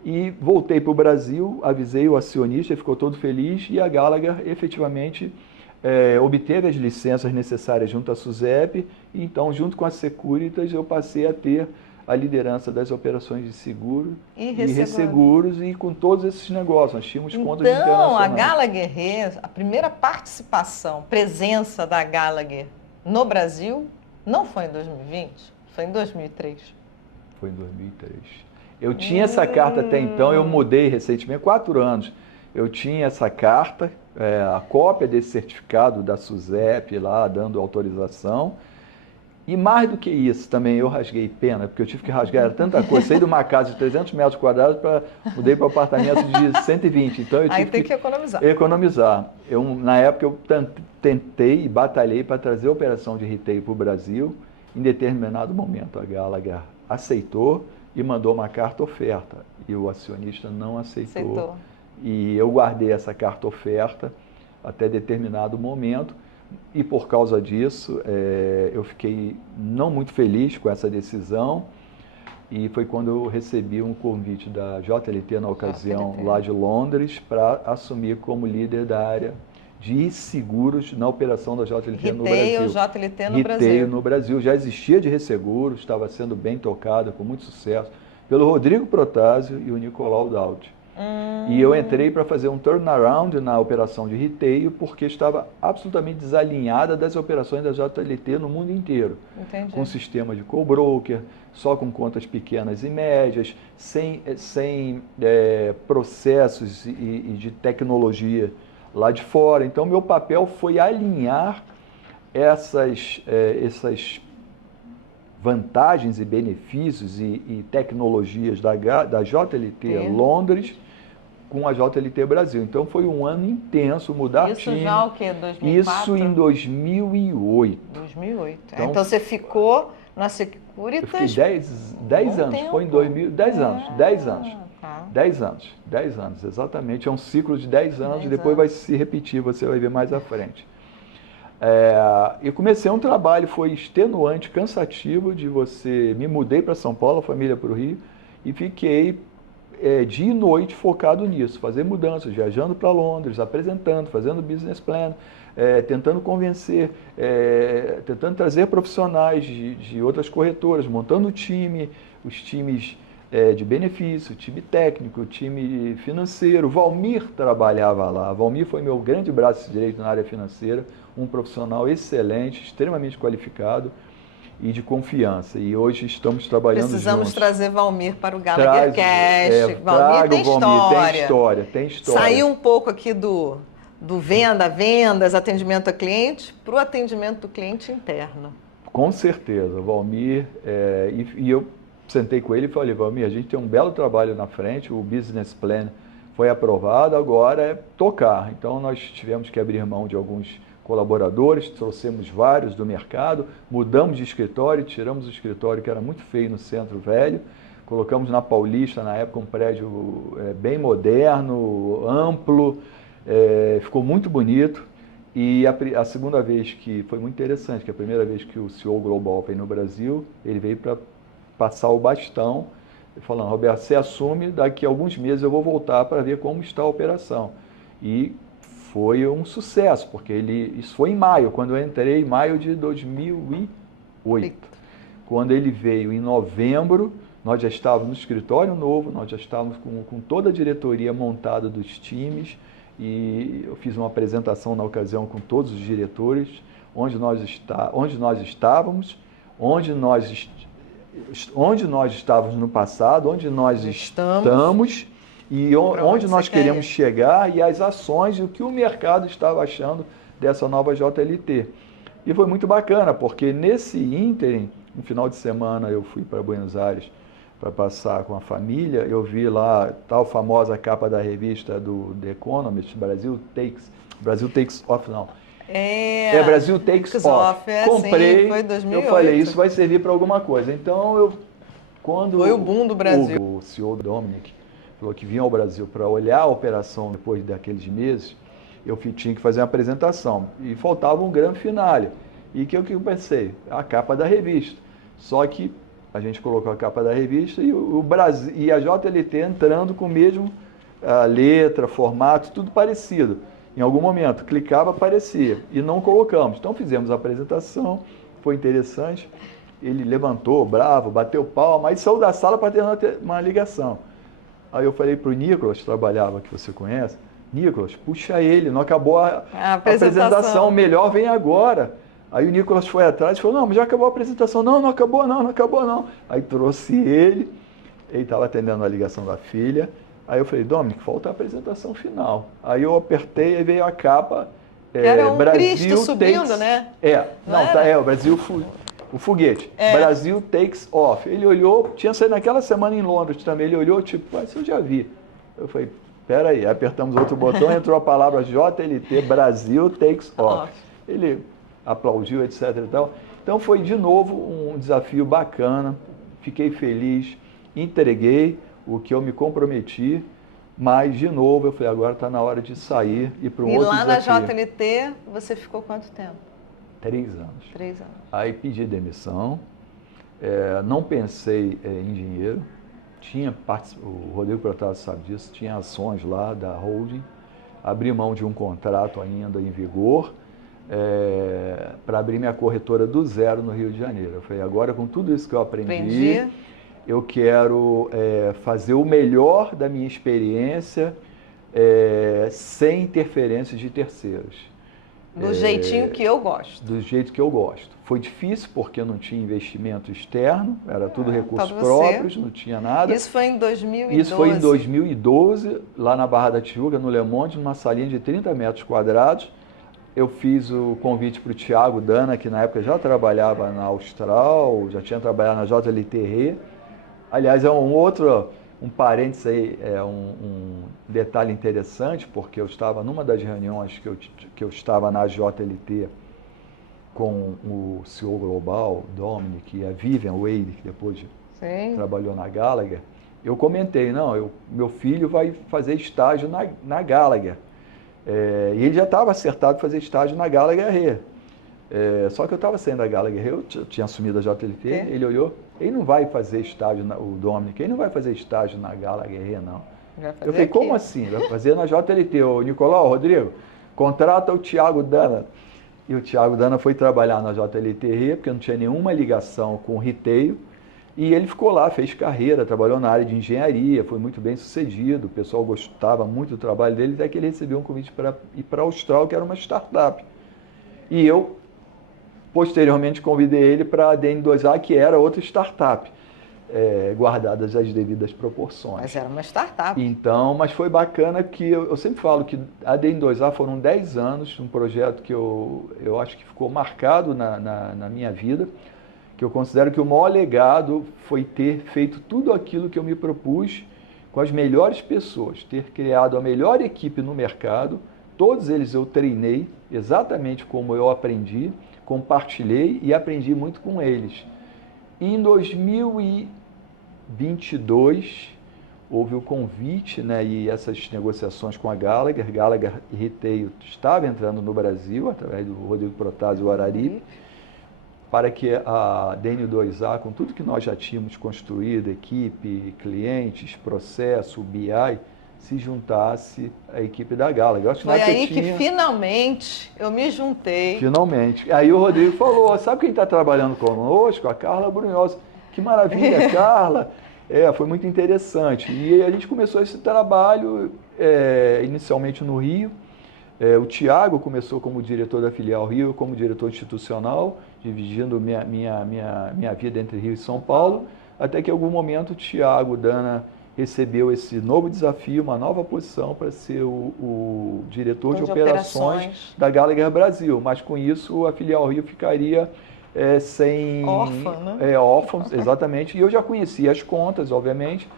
e voltei para o Brasil, avisei o acionista, ele ficou todo feliz, e a Gallagher efetivamente obteve as licenças necessárias junto à SUSEP, e então junto com a Securitas eu passei a ter a liderança das operações de seguro e resseguros e com todos esses negócios. Nós tínhamos contas internacionais. Então, a Gallagher, a primeira participação, presença da Gallagher no Brasil, não foi em 2020, foi em 2003. Foi em 2003. Eu tinha essa carta até então, eu mudei recentemente, 4 anos. Eu tinha essa carta, a cópia desse certificado da SUSEP lá, dando autorização. E mais do que isso, também eu rasguei pena, porque eu tive que rasgar tanta coisa. Saí de uma casa de 300 metros quadrados, mudei para um apartamento de 120. Então eu tive Aí tem que economizar. Na época eu tentei e batalhei para trazer a operação de retail para o Brasil. Em determinado momento a Gallagher aceitou e mandou uma carta oferta. E o acionista não aceitou. E eu guardei essa carta oferta até determinado momento. E por causa disso, eu fiquei não muito feliz com essa decisão. E foi quando eu recebi um convite da JLT na ocasião, lá de Londres, para assumir como líder da área de seguros na operação da JLT no Brasil. JLT no Brasil. Retail no Brasil. Já existia de resseguros, estava sendo bem tocada, com muito sucesso, pelo Rodrigo Protásio e o Nicolau Daut. E eu entrei para fazer um turnaround na operação de retail, porque estava absolutamente desalinhada das operações da JLT no mundo inteiro. Entendi. Com sistema de co-broker, só com contas pequenas e médias, sem processos e de tecnologia lá de fora. Então, meu papel foi alinhar essas vantagens e benefícios e tecnologias da JLT Londres com a JLT Brasil. Então, foi um ano intenso, mudar Isso time. já o quê? 2004? Isso em 2008. 2008. Então você ficou na Securitas... Eu fiquei 10 anos, tempo. foi em 2000, 10 anos, 10 anos. Tá. 10 anos, exatamente. É um ciclo de 10 anos 10 e depois vai se repetir, você vai ver mais à frente. Eu comecei um trabalho, foi extenuante, cansativo, me mudei para São Paulo, a família para o Rio, e fiquei dia e noite focado nisso, fazer mudanças, viajando para Londres, apresentando, fazendo business plan, tentando convencer, tentando trazer profissionais de outras corretoras, montando o time, os times de benefício, time técnico, time financeiro. Valmir trabalhava lá, Valmir foi meu grande braço direito na área financeira, um profissional excelente, extremamente qualificado e de confiança. E hoje estamos trabalhando Precisamos juntos. trazer Valmir para o Gallagher Cash. Valmir tem história. Tem história. Saiu um pouco aqui do vendas, atendimento a cliente, para o atendimento do cliente interno. Com certeza, Valmir, e eu sentei com ele e falei, Valmir, a gente tem um belo trabalho na frente, o business plan foi aprovado, agora é tocar. Então nós tivemos que abrir mão de alguns colaboradores, trouxemos vários do mercado, mudamos de escritório, tiramos o escritório que era muito feio no Centro Velho, colocamos na Paulista, na época, um prédio bem moderno, amplo, ficou muito bonito. E a segunda vez que foi muito interessante, que a primeira vez que o CEO Global veio no Brasil, ele veio para passar o bastão, falando, Roberto, você assume, daqui a alguns meses eu vou voltar para ver como está a operação. E foi um sucesso, porque isso foi em maio, quando eu entrei, em maio de 2008. Quando ele veio em novembro, nós já estávamos no escritório novo, nós já estávamos com toda a diretoria montada dos times, e eu fiz uma apresentação na ocasião com todos os diretores, onde nós estávamos, onde nós estávamos no passado, onde nós estamos e onde nós queremos chegar, e as ações e o que o mercado estava achando dessa nova JLT. E foi muito bacana, porque nesse ínterim, no final de semana eu fui para Buenos Aires para passar com a família, eu vi lá tal famosa capa da revista do The Economist, Brasil Takes Off, não. Brasil Takes Off. Comprei, foi 2008. Eu falei, isso vai servir para alguma coisa. Então, quando foi o boom do Brasil. O CEO Dominic falou que vinha ao Brasil para olhar a operação depois daqueles meses, eu tinha que fazer uma apresentação. E faltava um grande finale. E o que eu pensei? A capa da revista. Só que a gente colocou a capa da revista e o Brasil e a JLT entrando com o mesmo letra, formato, tudo parecido. Em algum momento, clicava, aparecia. E não colocamos. Então, fizemos a apresentação, foi interessante. Ele levantou, bravo, bateu palma, aí saiu da sala para ter uma ligação. Aí eu falei para o Nicolas, que trabalhava, que você conhece, Nicolas, puxa ele, não acabou a apresentação, melhor vem agora. Aí o Nicolas foi atrás e falou, não, mas já acabou a apresentação. Não acabou não. Aí trouxe ele estava atendendo a ligação da filha. Aí eu falei, Dominic, falta a apresentação final. Aí eu apertei e veio a capa. Era um Brasil Cristo subindo, né? O Brasil, o foguete. Brasil Takes Off. Ele olhou, tinha saído naquela semana em Londres também, ele olhou, tipo, isso eu já vi. Eu falei, peraí, apertamos outro botão, entrou a palavra JLT, Brasil Takes Off. Ele aplaudiu, etc. e tal. Então foi de novo um desafio bacana, fiquei feliz, entreguei o que eu me comprometi, mas de novo eu falei, agora está na hora de sair e para um outro desafio. E lá na JLT você ficou quanto tempo? 3 anos. 3 anos. Aí pedi demissão, não pensei em dinheiro, o Rodrigo Protásio sabe disso, tinha ações lá da holding, abri mão de um contrato ainda em vigor, para abrir minha corretora do zero no Rio de Janeiro. Eu falei, agora com tudo isso que eu aprendi. Eu quero fazer o melhor da minha experiência sem interferências de terceiros. Do jeitinho que eu gosto. Do jeito que eu gosto. Foi difícil porque não tinha investimento externo, era tudo recursos para você. próprios, não tinha nada. Isso foi em 2012? Isso foi em 2012, lá na Barra da Tijuca, no Le Monde, numa salinha de 30 metros quadrados. Eu fiz o convite para o Thiago Dana, que na época já trabalhava na Austral, já tinha trabalhado na JLT. Aliás, é um parênteses aí, um detalhe interessante, porque eu estava numa das reuniões que eu estava na JLT com o CEO global, Dominic, e a Vivian Wade, que depois trabalhou na Gallagher. Eu comentei, meu filho vai fazer estágio na Gallagher. E ele já estava acertado para fazer estágio na Gallagher Re. Só que eu estava saindo da Gallagher Re, eu tinha assumido a JLT, ele olhou, ele não vai fazer estágio, o Dominic, ele não vai fazer estágio na Gallagher Re, não. Eu falei, como assim? Vai fazer na JLT. Ô, Nicolau, Rodrigo, contrata o Thiago Dana. E o Thiago Dana foi trabalhar na JLT Re, porque não tinha nenhuma ligação com o retail. E ele ficou lá, fez carreira, trabalhou na área de engenharia, foi muito bem sucedido, o pessoal gostava muito do trabalho dele, até que ele recebeu um convite para ir para a Austral, que era uma startup. E eu, posteriormente, convidei ele para a DN2A, que era outra startup, guardadas as devidas proporções. Mas era uma startup. Então, mas foi bacana que eu sempre falo que a DN2A foram 10 anos, um projeto que eu acho que ficou marcado na minha vida, que eu considero que o maior legado foi ter feito tudo aquilo que eu me propus com as melhores pessoas, ter criado a melhor equipe no mercado, todos eles eu treinei exatamente como eu aprendi, compartilhei e aprendi muito com eles. E em 2022 houve o convite, e essas negociações com a Gallagher Retail estava entrando no Brasil, através do Rodrigo Protásio e o Arari, para que a DN2A, com tudo que nós já tínhamos construído, equipe, clientes, processo, BI, se juntasse à equipe da Gallagher. Foi aí que finalmente eu me juntei. Finalmente. Aí o Rodrigo falou, sabe quem está trabalhando conosco? A Carla Brunhosa. Que maravilha, Carla. Foi muito interessante. E a gente começou esse trabalho inicialmente no Rio. O Thiago começou como diretor da filial Rio, eu como diretor institucional, dividindo minha vida entre Rio e São Paulo, até que em algum momento o Thiago Dana recebeu esse novo desafio, uma nova posição para ser o diretor de operações da Gallagher Brasil. Mas com isso a filial Rio ficaria sem... órfã, né? Órfã, exatamente. E eu já conhecia as contas, obviamente,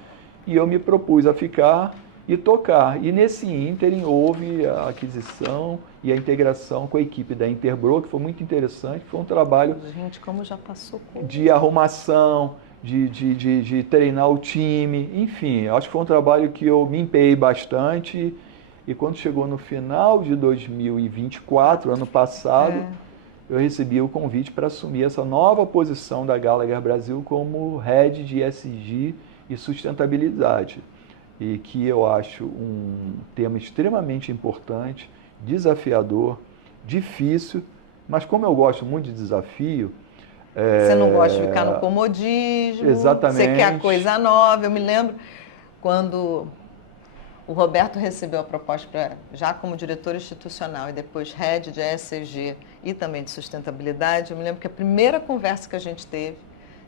e eu me propus a ficar e tocar. E nesse ínterim houve a aquisição e a integração com a equipe da Interbro, que foi muito interessante. Foi um trabalho como já passou de arrumação, de treinar o time, enfim, acho que foi um trabalho que eu me empenhei bastante. E quando chegou no final de 2024, ano passado, eu recebi o convite para assumir essa nova posição da Gallagher Brasil como Head de ESG e Sustentabilidade. E que eu acho um tema extremamente importante, desafiador, difícil, mas como eu gosto muito de desafio... Você não gosta de ficar no comodismo, exatamente. Você quer coisa nova. Eu me lembro quando o Roberto recebeu a proposta já como diretor institucional e depois Head de ESG e também de sustentabilidade, eu me lembro que a primeira conversa que a gente teve,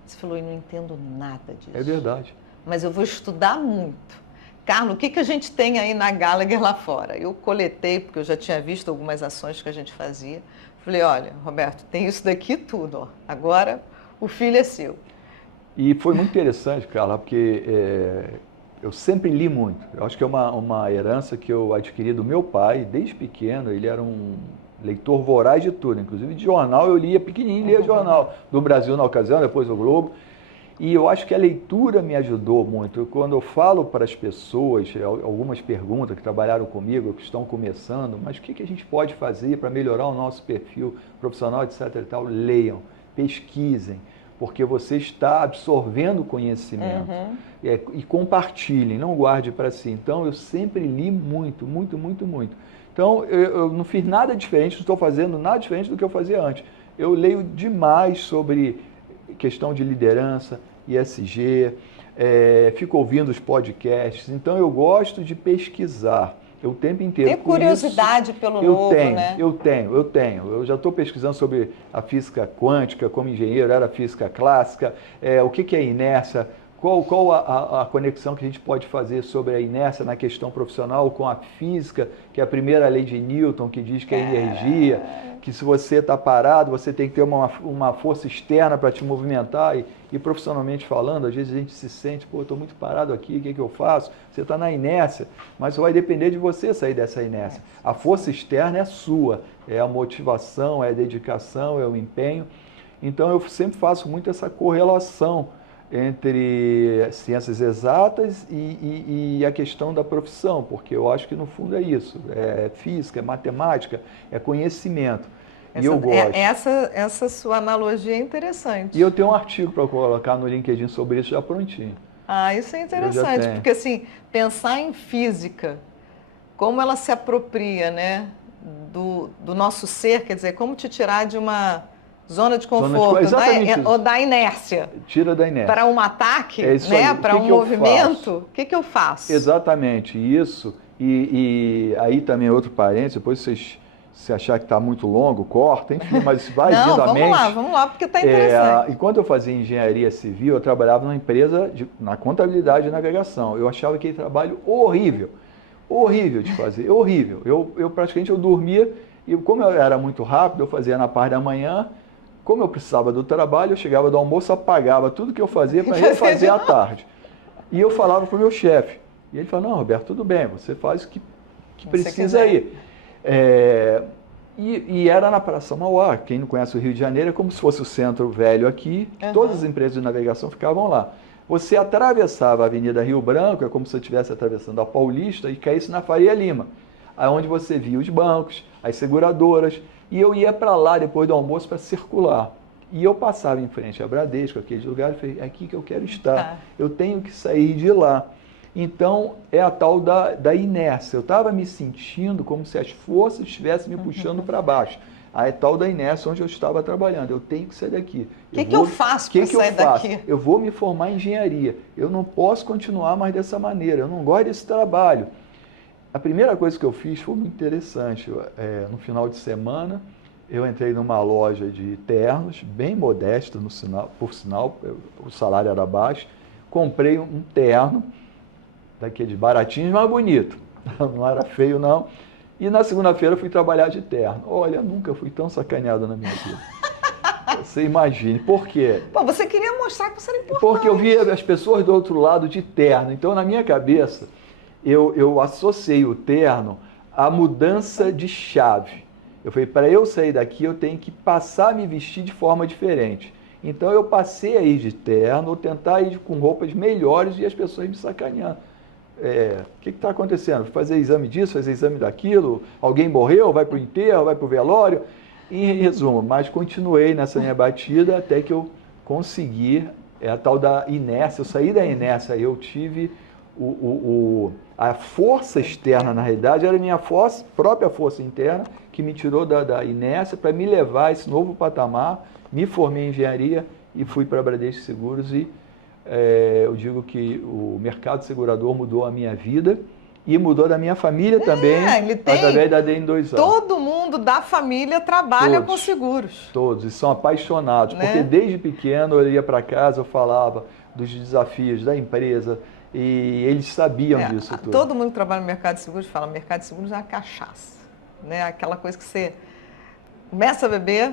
você falou, eu não entendo nada disso. É verdade. Mas eu vou estudar muito. Carlos, o que a gente tem aí na Gallagher lá fora? Eu coletei, porque eu já tinha visto algumas ações que a gente fazia. Falei, olha, Roberto, tem isso daqui tudo. Ó. Agora o filho é seu. E foi muito interessante, Carla, porque eu sempre li muito. Eu acho que é uma herança que eu adquiri do meu pai, desde pequeno. Ele era um leitor voraz de tudo, inclusive de jornal. Eu lia pequenininho, lia jornal do Brasil na ocasião, depois do Globo. E eu acho que a leitura me ajudou muito. Quando eu falo para as pessoas, algumas perguntas que trabalharam comigo, que estão começando, mas o que a gente pode fazer para melhorar o nosso perfil profissional, etc. e tal, leiam, pesquisem, porque você está absorvendo conhecimento. E compartilhem, não guarde para si. Então, eu sempre li muito, muito, muito, muito. Então, eu não fiz nada diferente, não estou fazendo nada diferente do que eu fazia antes. Eu leio demais sobre questão de liderança, ESG, fico ouvindo os podcasts, então eu gosto de pesquisar. o tempo inteiro. Tem curiosidade pelo novo, né? Eu tenho. Eu já estou pesquisando sobre a física quântica, como engenheiro, era física clássica, o que é inércia, qual a conexão que a gente pode fazer sobre a inércia na questão profissional com a física, que é a primeira lei de Newton, que diz que é energia, que se você está parado, você tem que ter uma força externa para te movimentar. E profissionalmente falando, às vezes a gente se sente, pô, estou muito parado aqui, o que eu faço? Você está na inércia, mas vai depender de você sair dessa inércia. A força externa é sua, é a motivação, é a dedicação, é o empenho. Então eu sempre faço muito essa correlação entre ciências exatas e a questão da profissão, porque eu acho que no fundo é isso, é física, é matemática, é conhecimento. E eu gosto. Essa sua analogia é interessante. E eu tenho um artigo para colocar no LinkedIn sobre isso já prontinho. Ah, isso é interessante, porque assim, pensar em física, como ela se apropria, né, do nosso ser, quer dizer, como te tirar de uma zona de conforto, ou da inércia. Tira da inércia. Para um ataque, né, para um movimento, o que eu faço? Exatamente, isso. E aí também outro parênteses, depois vocês... Se achar que está muito longo, corta, enfim, mas vai vindo à mente. Vamos lá, porque está interessante. Enquanto eu fazia engenharia civil, eu trabalhava numa empresa na contabilidade e navegação. Eu achava aquele trabalho horrível de fazer, horrível. Eu praticamente dormia, e como eu era muito rápido, eu fazia na parte da manhã. Como eu precisava do trabalho, eu chegava do almoço, apagava tudo que eu fazia para refazer à tarde. E eu falava para o meu chefe. E ele falou, não, Roberto, tudo bem, você faz o que precisa aí. E era na Praça Mauá. Quem não conhece o Rio de Janeiro, é como se fosse o centro velho aqui, todas as empresas de navegação ficavam lá. Você atravessava a Avenida Rio Branco, é como se você estivesse atravessando a Paulista e caísse na Faria Lima, onde você via os bancos, as seguradoras, e eu ia para lá depois do almoço para circular. E eu passava em frente à Bradesco, aquele lugar, e falei, é aqui que eu quero estar, eu tenho que sair de lá. Então, é a tal da inércia. Eu estava me sentindo como se as forças estivessem me puxando para baixo. A tal da inércia onde eu estava trabalhando. Eu tenho que sair daqui. O que eu faço para sair daqui? Eu vou me formar em engenharia. Eu não posso continuar mais dessa maneira. Eu não gosto desse trabalho. A primeira coisa que eu fiz foi muito interessante. No final de semana, eu entrei numa loja de ternos, bem modesta, por sinal, o salário era baixo. Comprei um terno, daqueles baratinhos, mas bonito. Não era feio, não. E na segunda-feira fui trabalhar de terno. Olha, nunca fui tão sacaneado na minha vida. Você imagine. Por quê? Pô, você queria mostrar que você era importante. Porque eu via as pessoas do outro lado de terno. Então, na minha cabeça, eu associei o terno à mudança de chave. Eu falei, para eu sair daqui, eu tenho que passar a me vestir de forma diferente. Então, eu passei a ir de terno, ou tentar ir com roupas melhores e as pessoas me sacaneando. O que está acontecendo? Fazer exame disso, fazer exame daquilo, alguém morreu, vai para o enterro, vai para o velório. Em resumo, mas continuei nessa minha batida até que eu consegui a tal da inércia. Eu saí da inércia, eu tive a força externa, na realidade, era a minha própria força interna que me tirou da inércia para me levar a esse novo patamar. Me formei em engenharia e fui para a Bradesco Seguros e eu digo que o mercado segurador mudou a minha vida e mudou da minha família também, através da DEM 2 anos. Todo mundo da família trabalha com seguros. Todos, e são apaixonados, porque desde pequeno eu ia para casa, eu falava dos desafios da empresa e eles sabiam disso tudo. Todo mundo que trabalha no mercado de seguros fala, mercado de seguros é uma cachaça, né? Aquela coisa que você começa a beber,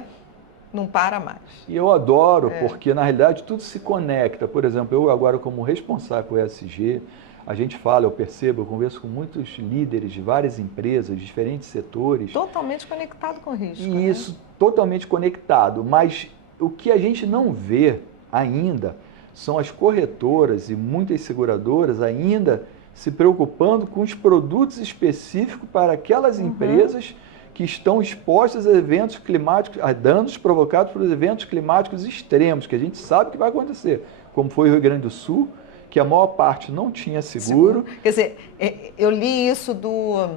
não para mais. E eu adoro, porque na realidade tudo se conecta. Por exemplo, eu agora como responsável por ESG, a gente fala, eu percebo, eu converso com muitos líderes de várias empresas, de diferentes setores. Totalmente conectado com o risco. E isso, totalmente conectado. Mas o que a gente não vê ainda são as corretoras e muitas seguradoras ainda se preocupando com os produtos específicos para aquelas empresas que estão expostas a eventos climáticos, a danos provocados por eventos climáticos extremos, que a gente sabe que vai acontecer, como foi o Rio Grande do Sul, que a maior parte não tinha seguro. Quer dizer, eu li isso do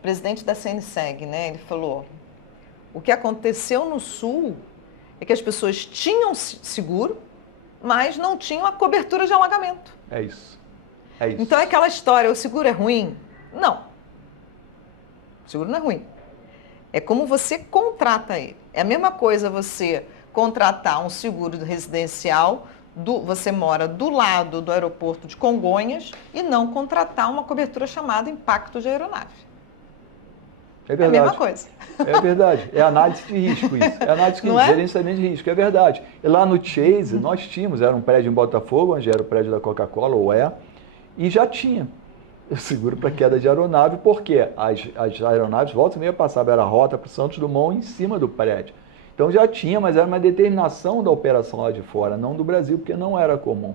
presidente da CNSEG, né? Ele falou, o que aconteceu no Sul é que as pessoas tinham seguro, mas não tinham a cobertura de alagamento. É isso. É isso. Então é aquela história, o seguro é ruim? Não. O seguro não é ruim. É como você contrata ele. É a mesma coisa você contratar um seguro residencial, você mora do lado do aeroporto de Congonhas e não contratar uma cobertura chamada impacto de aeronave. É É a verdade. mesma coisa. É verdade. É análise de risco isso. É análise de Não é? gerenciamento de risco. É verdade. E lá no Chase, nós tínhamos, era um prédio em Botafogo, onde era o prédio da Coca-Cola, ou e já tinha o seguro para queda de aeronave, porque as aeronaves, volta e meia passava, era a rota para o Santos Dumont em cima do prédio. Então já tinha, mas era uma determinação da operação lá de fora, não do Brasil, porque não era comum.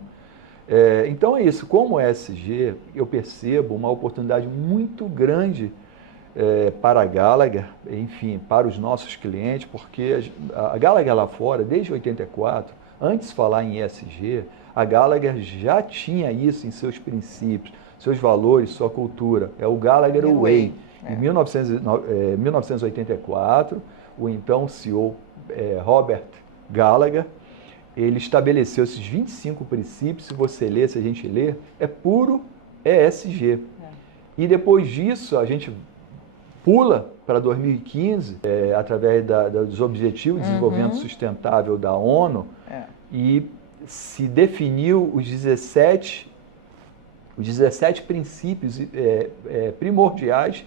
Então é isso. Como ESG, eu percebo uma oportunidade muito grande para a Gallagher, enfim, para os nossos clientes, porque a Gallagher lá fora, desde 84, antes de falar em ESG, a Gallagher já tinha isso em seus princípios, seus valores, sua cultura. É o Gallagher Way. Em 1984, o então CEO Robert Gallagher, ele estabeleceu esses 25 princípios, se você ler, se a gente ler, é puro ESG. E depois disso, a gente pula para 2015, através dos Objetivos de Desenvolvimento Sustentável da ONU, e se definiu os 17 princípios primordiais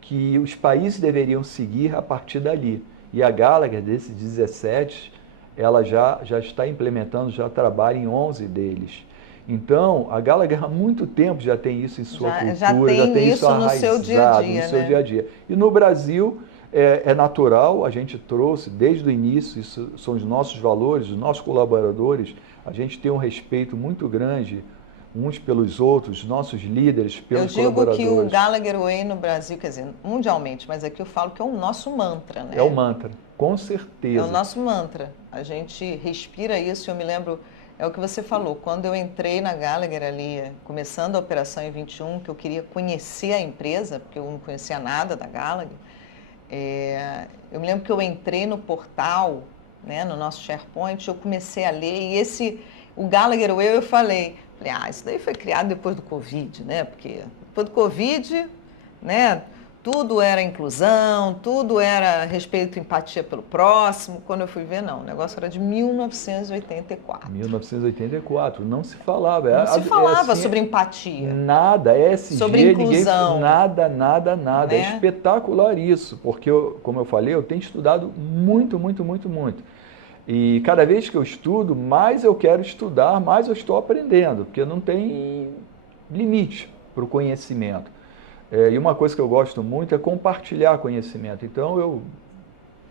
que os países deveriam seguir a partir dali. E a Gallagher, desses 17, ela já está implementando, já trabalha em 11 deles. Então, a Gallagher há muito tempo já tem isso em sua cultura, já tem isso arraizado no seu dia a dia. E no Brasil é natural, a gente trouxe desde o início, isso são os nossos valores, os nossos colaboradores, a gente tem um respeito muito grande uns pelos outros, nossos líderes pelos colaboradores. Eu digo que o Gallagher Way no Brasil, quer dizer, mundialmente, mas aqui eu falo que é o nosso mantra, né? É o mantra, com certeza. É o nosso mantra. A gente respira isso, eu me lembro, é o que você falou, quando eu entrei na Gallagher ali, começando a operação em 21, que eu queria conhecer a empresa, porque eu não conhecia nada da Gallagher, eu me lembro que eu entrei no portal, né, no nosso SharePoint, eu comecei a ler, e o Gallagher Way eu falei, isso daí foi criado depois do Covid, né? Porque depois do Covid, né, tudo era inclusão, tudo era respeito e empatia pelo próximo. Quando eu fui ver, não, o negócio era de 1984. 1984, não se falava. Não se falava sobre empatia. Nada, ESG, sobre inclusão. Nada. Né? É espetacular isso, porque, como eu falei, eu tenho estudado muito. E cada vez que eu estudo, mais eu quero estudar, mais eu estou aprendendo, porque não tem limite para o conhecimento. E uma coisa que eu gosto muito é compartilhar conhecimento. Então, eu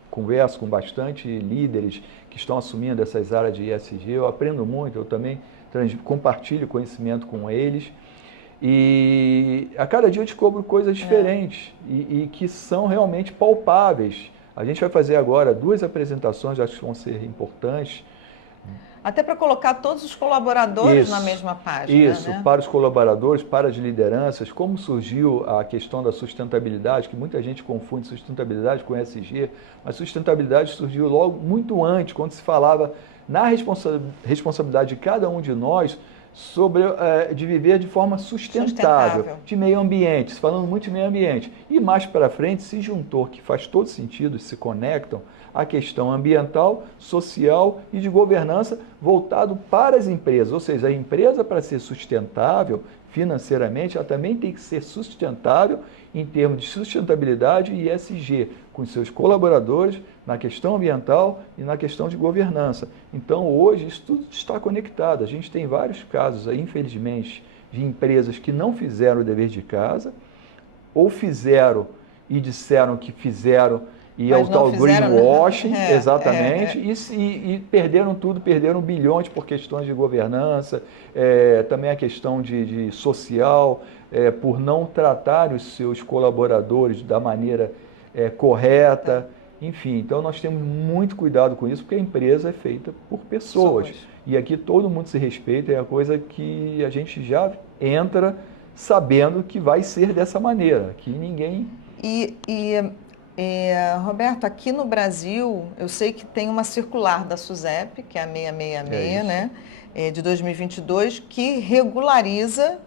converso com bastante líderes que estão assumindo essas áreas de ESG, eu aprendo muito, eu também compartilho conhecimento com eles. E a cada dia eu descubro coisas diferentes e que são realmente palpáveis. A gente vai fazer agora 2 apresentações, acho que vão ser importantes. Até para colocar todos os colaboradores na mesma página. Isso, né? Para os colaboradores, para as lideranças, como surgiu a questão da sustentabilidade, que muita gente confunde sustentabilidade com ESG, mas sustentabilidade surgiu logo muito antes, quando se falava na responsabilidade de cada um de nós sobre de viver de forma sustentável, de meio ambiente, falando muito de meio ambiente. E mais para frente se juntou, que faz todo sentido, se conectam, a questão ambiental, social e de governança voltado para as empresas. Ou seja, a empresa, para ser sustentável financeiramente, ela também tem que ser sustentável em termos de sustentabilidade e ESG, com seus colaboradores na questão ambiental e na questão de governança. Então, hoje, isso tudo está conectado. A gente tem vários casos, aí, infelizmente, de empresas que não fizeram o dever de casa, ou fizeram e disseram que fizeram, e é o tal greenwashing, exatamente, e perderam tudo, perderam bilhões por questões de governança, também a questão de social, por não tratar os seus colaboradores da maneira correta, enfim. Então nós temos muito cuidado com isso, porque a empresa é feita por pessoas. E aqui todo mundo se respeita, é a coisa que a gente já entra sabendo que vai ser dessa maneira, que ninguém... Roberto, aqui no Brasil, eu sei que tem uma circular da SUSEP, que é a 666, né, de 2022, que regulariza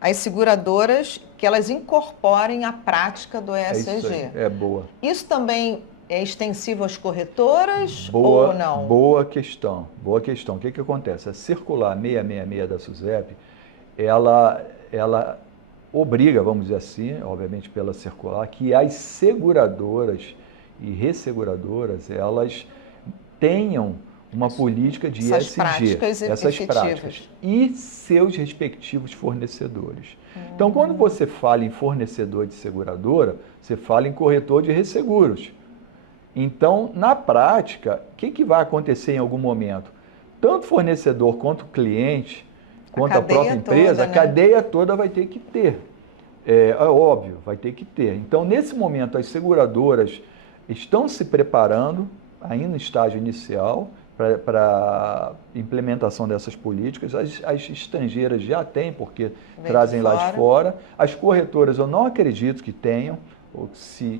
as seguradoras que elas incorporem a prática do ESG. É isso aí, é boa. Isso também é extensivo às corretoras ou Boa, não? boa questão, boa questão. O que que acontece? A circular 666 da SUSEP, ela obriga, vamos dizer assim, obviamente pela circular, que as seguradoras e resseguradoras, elas tenham uma política de essas ESG, práticas essas efetivas. práticas, e seus respectivos fornecedores. Então, quando você fala em fornecedor de seguradora, você fala em corretor de resseguros. Então, na prática, o que vai acontecer em algum momento? Tanto fornecedor quanto cliente, quanto a própria empresa, a cadeia toda vai ter que ter. É óbvio, vai ter que ter. Então, nesse momento, as seguradoras estão se preparando, ainda no estágio inicial, para implementação dessas políticas. As estrangeiras já têm, porque trazem lá de fora. As corretoras, eu não acredito que tenham, ou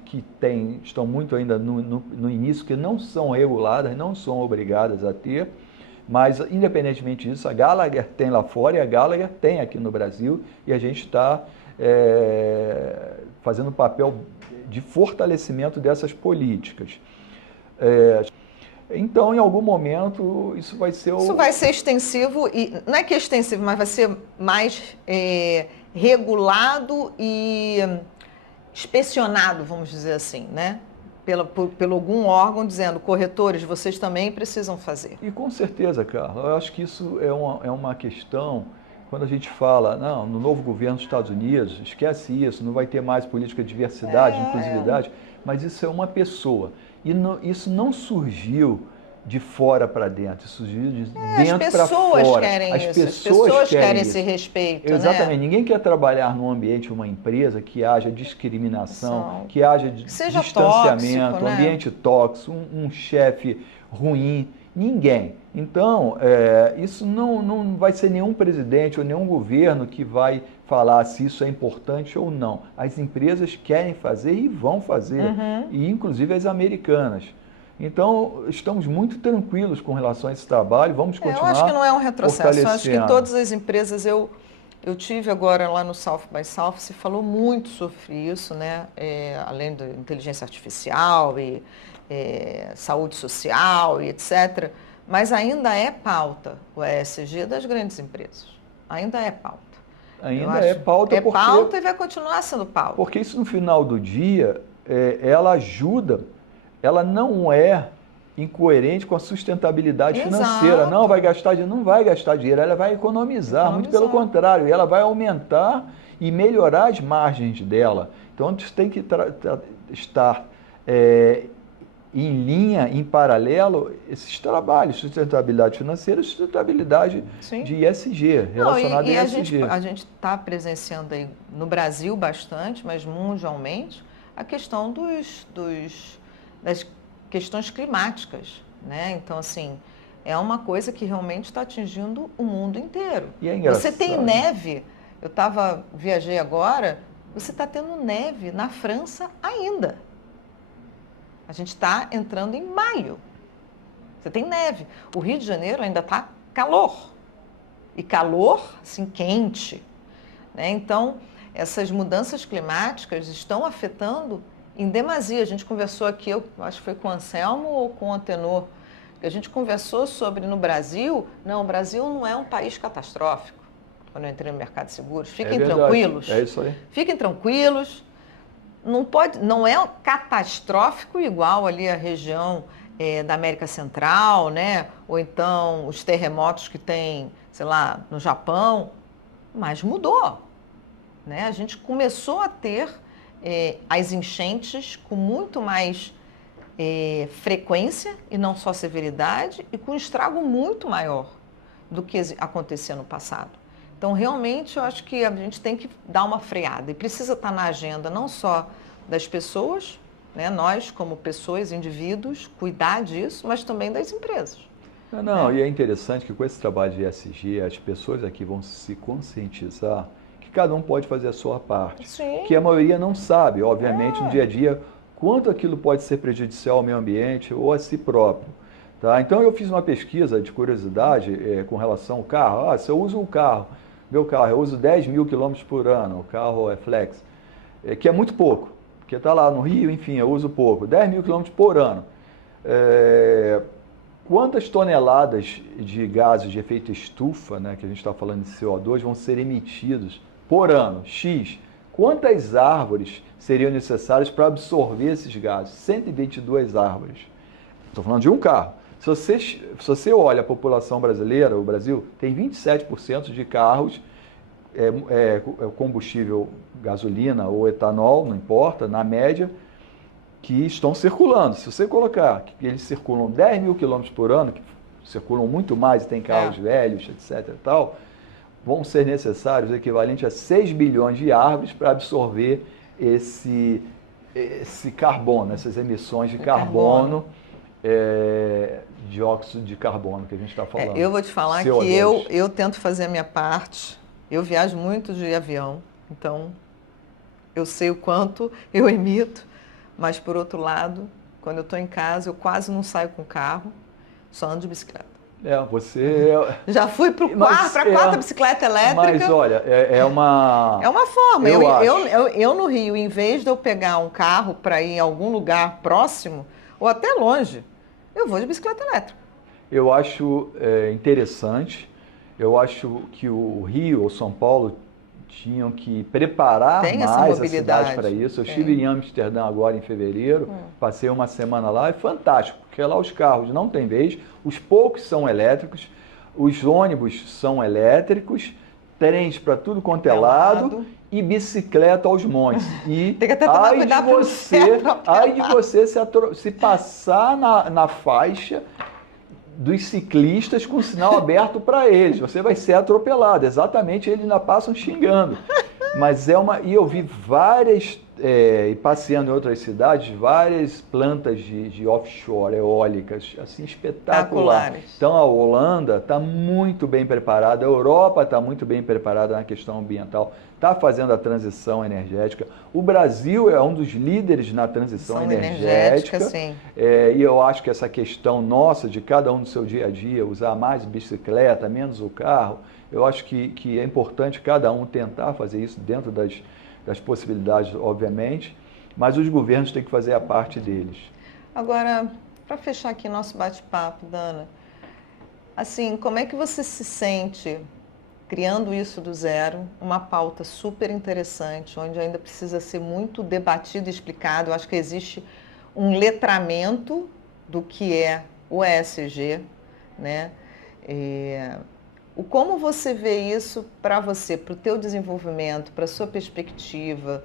que têm, estão muito ainda no início, que não são reguladas, não são obrigadas a ter. Mas, independentemente disso, a Gallagher tem lá fora e a Gallagher tem aqui no Brasil, e a gente está fazendo um papel de fortalecimento dessas políticas. Então, em algum momento, isso vai ser... Isso vai ser extensivo, e não é que é extensivo, mas vai ser mais regulado e inspecionado, vamos dizer assim, né? Pelo algum órgão dizendo, corretores, vocês também precisam fazer. E com certeza, Carla, eu acho que isso é uma questão, quando a gente fala, não, no novo governo dos Estados Unidos, esquece isso, não vai ter mais política de diversidade, inclusividade, mas isso é uma pessoa. E isso não surgiu de fora para dentro, isso surgiu de dentro para fora. As pessoas querem esse respeito. Exatamente. Né? Ninguém quer trabalhar num ambiente, uma empresa, que haja discriminação, que haja distanciamento, tóxico, ambiente tóxico, um chefe ruim. Ninguém. Então, isso não vai ser nenhum presidente ou nenhum governo que vai falar se isso é importante ou não. As empresas querem fazer e vão fazer, e inclusive as americanas. Então, estamos muito tranquilos com relação a esse trabalho, vamos continuar. Eu acho que não é um retrocesso, eu acho que todas as empresas, eu tive agora lá no South by South, se falou muito sobre isso, né? Além da inteligência artificial e saúde social e etc., mas ainda é pauta o ESG das grandes empresas, ainda é pauta. Ainda é pauta porque... É pauta e vai continuar sendo pauta. Porque isso no final do dia, ela ajuda... Ela não é incoerente com a sustentabilidade financeira. Não vai gastar dinheiro, não vai gastar dinheiro, ela vai economizar, muito pelo contrário, ela vai aumentar e melhorar as margens dela. Então, a gente tem que estar em linha, em paralelo, esses trabalhos, sustentabilidade financeira e sustentabilidade de ESG, relacionada a ESG. A gente está presenciando aí no Brasil bastante, mas mundialmente, a questão das questões climáticas, né? Então, assim, é uma coisa que realmente está atingindo o mundo inteiro. E é engraçado. Você tem neve, viajei agora, você está tendo neve na França ainda. A gente está entrando em maio. Você tem neve. O Rio de Janeiro ainda está calor. E calor, assim, quente. Né? Então, essas mudanças climáticas estão afetando em demasia. A gente conversou aqui, eu acho que foi com o Anselmo ou com o Antenor, que a gente conversou sobre no Brasil. Não, o Brasil não é um país catastrófico. Quando eu entrei no mercado de seguros, fiquem tranquilos. É isso aí. Fiquem tranquilos. Não é catastrófico igual ali a região da América Central, né? Ou então os terremotos que tem, sei lá, no Japão, mas mudou. Né? A gente começou a ter as enchentes com muito mais frequência e não só severidade, e com um estrago muito maior do que acontecia no passado. Então, realmente, eu acho que a gente tem que dar uma freada e precisa estar na agenda não só das pessoas, né, nós como pessoas, indivíduos, cuidar disso, mas também das empresas. E é interessante que com esse trabalho de ESG, as pessoas aqui vão se conscientizar que cada um pode fazer a sua parte. Sim. Que a maioria não sabe, obviamente, no dia a dia, quanto aquilo pode ser prejudicial ao meio ambiente ou a si próprio. Tá? Então, eu fiz uma pesquisa de curiosidade com relação ao carro. Se eu uso um carro Meu carro, eu uso 10 mil quilômetros por ano, o carro é flex, que é muito pouco, porque está lá no Rio, enfim, eu uso pouco, 10 mil quilômetros por ano. Quantas toneladas de gases de efeito estufa, né, que a gente está falando de CO2, vão ser emitidos por ano? X. Quantas árvores seriam necessárias para absorver esses gases? 122 árvores. Estou falando de um carro. Se você olha a população brasileira, o Brasil tem 27% de carros combustível gasolina ou etanol, não importa, na média, que estão circulando. Se você colocar que eles circulam 10 mil quilômetros por ano, que circulam muito mais e tem carros velhos, etc. e tal, vão ser necessários o equivalente a 6 bilhões de árvores para absorver esse carbono, essas emissões de carbono. Dióxido de carbono que a gente está falando. Eu vou te falar CO2. que eu tento fazer a minha parte. Eu viajo muito de avião, então eu sei o quanto eu emito, mas por outro lado, quando eu estou em casa, eu quase não saio com carro, só ando de bicicleta. Você... Já fui para a quarta bicicleta elétrica. Mas olha, é uma... É uma forma. Eu no Rio, em vez de eu pegar um carro para ir em algum lugar próximo, ou até longe, eu vou de bicicleta elétrica. Eu acho interessante. Eu acho que o Rio ou São Paulo tinham que preparar mais a cidade para isso. Eu estive em Amsterdã agora em fevereiro, passei uma semana lá, é fantástico, porque lá os carros não têm vez, os poucos são elétricos, os ônibus são elétricos, trens para tudo quanto é lado e bicicleta aos montes. E tem que até tomar cuidado ai de você se passar na faixa dos ciclistas com sinal aberto para eles. Você vai ser atropelado. Exatamente, eles ainda passam xingando. Mas e eu vi várias, e passeando em outras cidades, várias plantas de offshore, eólicas, assim, espetaculares. Então a Holanda está muito bem preparada, a Europa está muito bem preparada na questão ambiental, está fazendo a transição energética. O Brasil é um dos líderes na transição energética. Sim. E eu acho que essa questão nossa, de cada um no seu dia a dia, usar mais bicicleta, menos o carro, eu acho que é importante cada um tentar fazer isso dentro das possibilidades, obviamente, mas os governos têm que fazer a parte deles. Agora, para fechar aqui nosso bate-papo, Dana, assim, como é que você se sente criando isso do zero, uma pauta super interessante, onde ainda precisa ser muito debatido e explicado? Eu acho que existe um letramento do que é o ESG, né? Como você vê isso para você, para o teu desenvolvimento, para a sua perspectiva,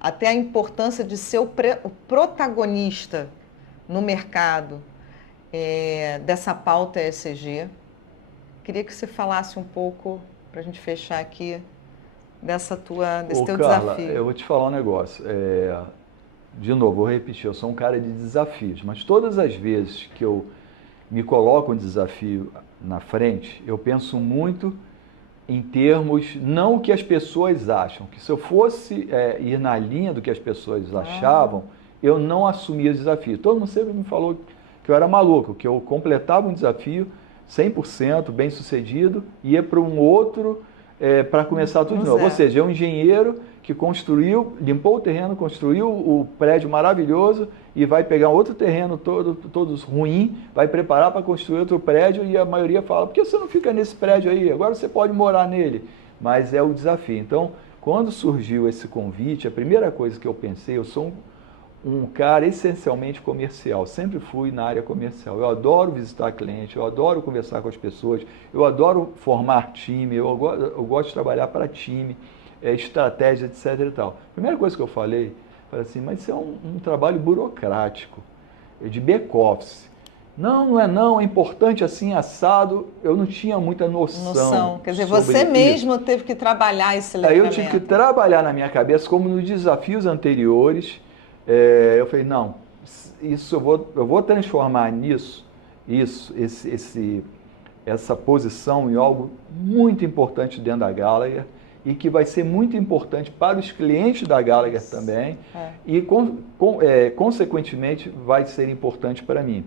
até a importância de ser o protagonista no mercado dessa pauta ESG? Queria que você falasse um pouco, para a gente fechar aqui, desse teu Carla, desafio. Eu vou te falar um negócio. De novo, vou repetir, eu sou um cara de desafios, mas todas as vezes que eu me coloco um desafio na frente, eu penso muito em termos, não o que as pessoas acham, que se eu fosse ir na linha do que as pessoas achavam, eu não assumia o desafio. Todo mundo sempre me falou que eu era maluco, que eu completava um desafio 100%, bem sucedido, ia para um outro para começar tudo de novo. Ou seja, é um engenheiro que construiu, limpou o terreno, construiu o prédio maravilhoso e vai pegar outro terreno todo ruim, vai preparar para construir outro prédio e a maioria fala, por que você não fica nesse prédio aí? Agora você pode morar nele. Mas é o desafio. Então, quando surgiu esse convite, a primeira coisa que eu pensei, eu sou um cara essencialmente comercial, sempre fui na área comercial. Eu adoro visitar cliente, eu adoro conversar com as pessoas, eu adoro formar time, eu gosto de trabalhar para time, estratégia, etc. e tal. Primeira coisa que eu falei assim, mas isso é um trabalho burocrático, de back-office. Não, é importante assim, assado. Eu não tinha muita noção. Quer dizer, você mesmo teve que trabalhar esse letramento. Aí eu tive que trabalhar na minha cabeça, como nos desafios anteriores. Eu falei, não, isso eu vou transformar essa posição em algo muito importante dentro da Gallagher e que vai ser muito importante para os clientes da Gallagher também e, consequentemente, vai ser importante para mim.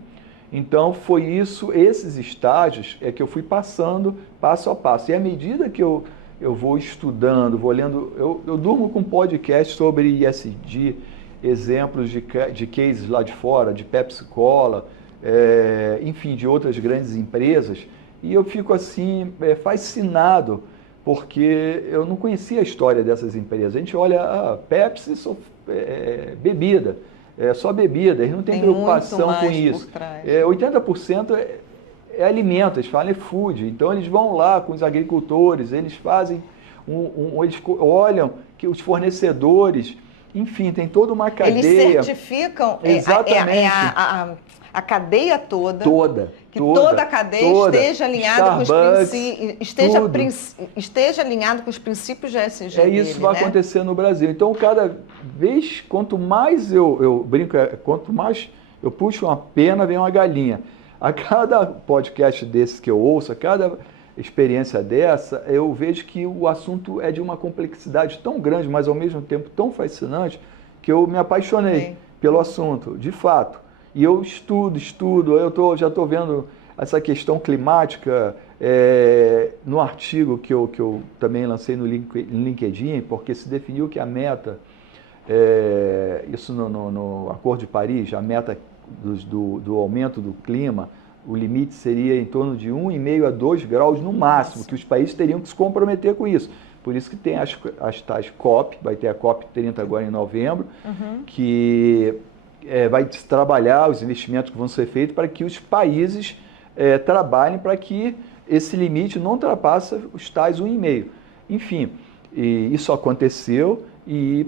Então, foi isso, esses estágios é que eu fui passando passo a passo. E à medida que eu vou estudando, vou lendo, eu durmo com podcast sobre ESG, exemplos de cases lá de fora, de Pepsi Cola, enfim, de outras grandes empresas, e eu fico assim, fascinado, porque eu não conhecia a história dessas empresas. A gente olha, Pepsi, bebida, só bebida, eles não têm preocupação com isso. 80% é alimento, eles falam food, então eles vão lá com os agricultores, eles fazem, eles olham que os fornecedores, enfim, tem toda uma cadeia. Eles certificam exatamente. A cadeia toda. Que toda a cadeia esteja alinhada com os princípios. Esteja alinhado com os princípios de ESG. Isso vai acontecer no Brasil. Então, cada vez, quanto mais eu brinco, quanto mais eu puxo uma pena, vem uma galinha. A cada podcast desse que eu ouço, a cada experiência dessa, eu vejo que o assunto é de uma complexidade tão grande, mas ao mesmo tempo tão fascinante, que eu me apaixonei pelo assunto, de fato. E eu estudo, já estou vendo essa questão climática no artigo que eu também lancei no LinkedIn, porque se definiu que a meta, isso no Acordo de Paris, a meta do aumento do clima, o limite seria em torno de 1,5 a 2 graus no máximo, que os países teriam que se comprometer com isso. Por isso que tem as tais COP, vai ter a COP 30 agora em novembro, que vai trabalhar os investimentos que vão ser feitos para que os países trabalhem para que esse limite não ultrapasse os tais 1,5. Enfim, isso aconteceu e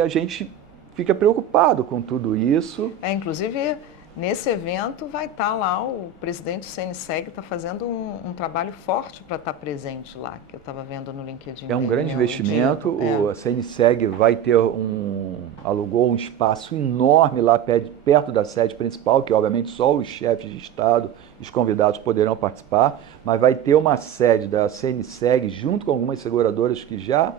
a gente fica preocupado com tudo isso. Inclusive, nesse evento vai estar lá o presidente do CNSEG, está fazendo um trabalho forte para estar presente lá, que eu estava vendo no LinkedIn. É um grande investimento, o CNSEG vai ter alugou um espaço enorme lá perto da sede principal, que obviamente só os chefes de Estado, os convidados poderão participar, mas vai ter uma sede da CNSEG junto com algumas seguradoras que já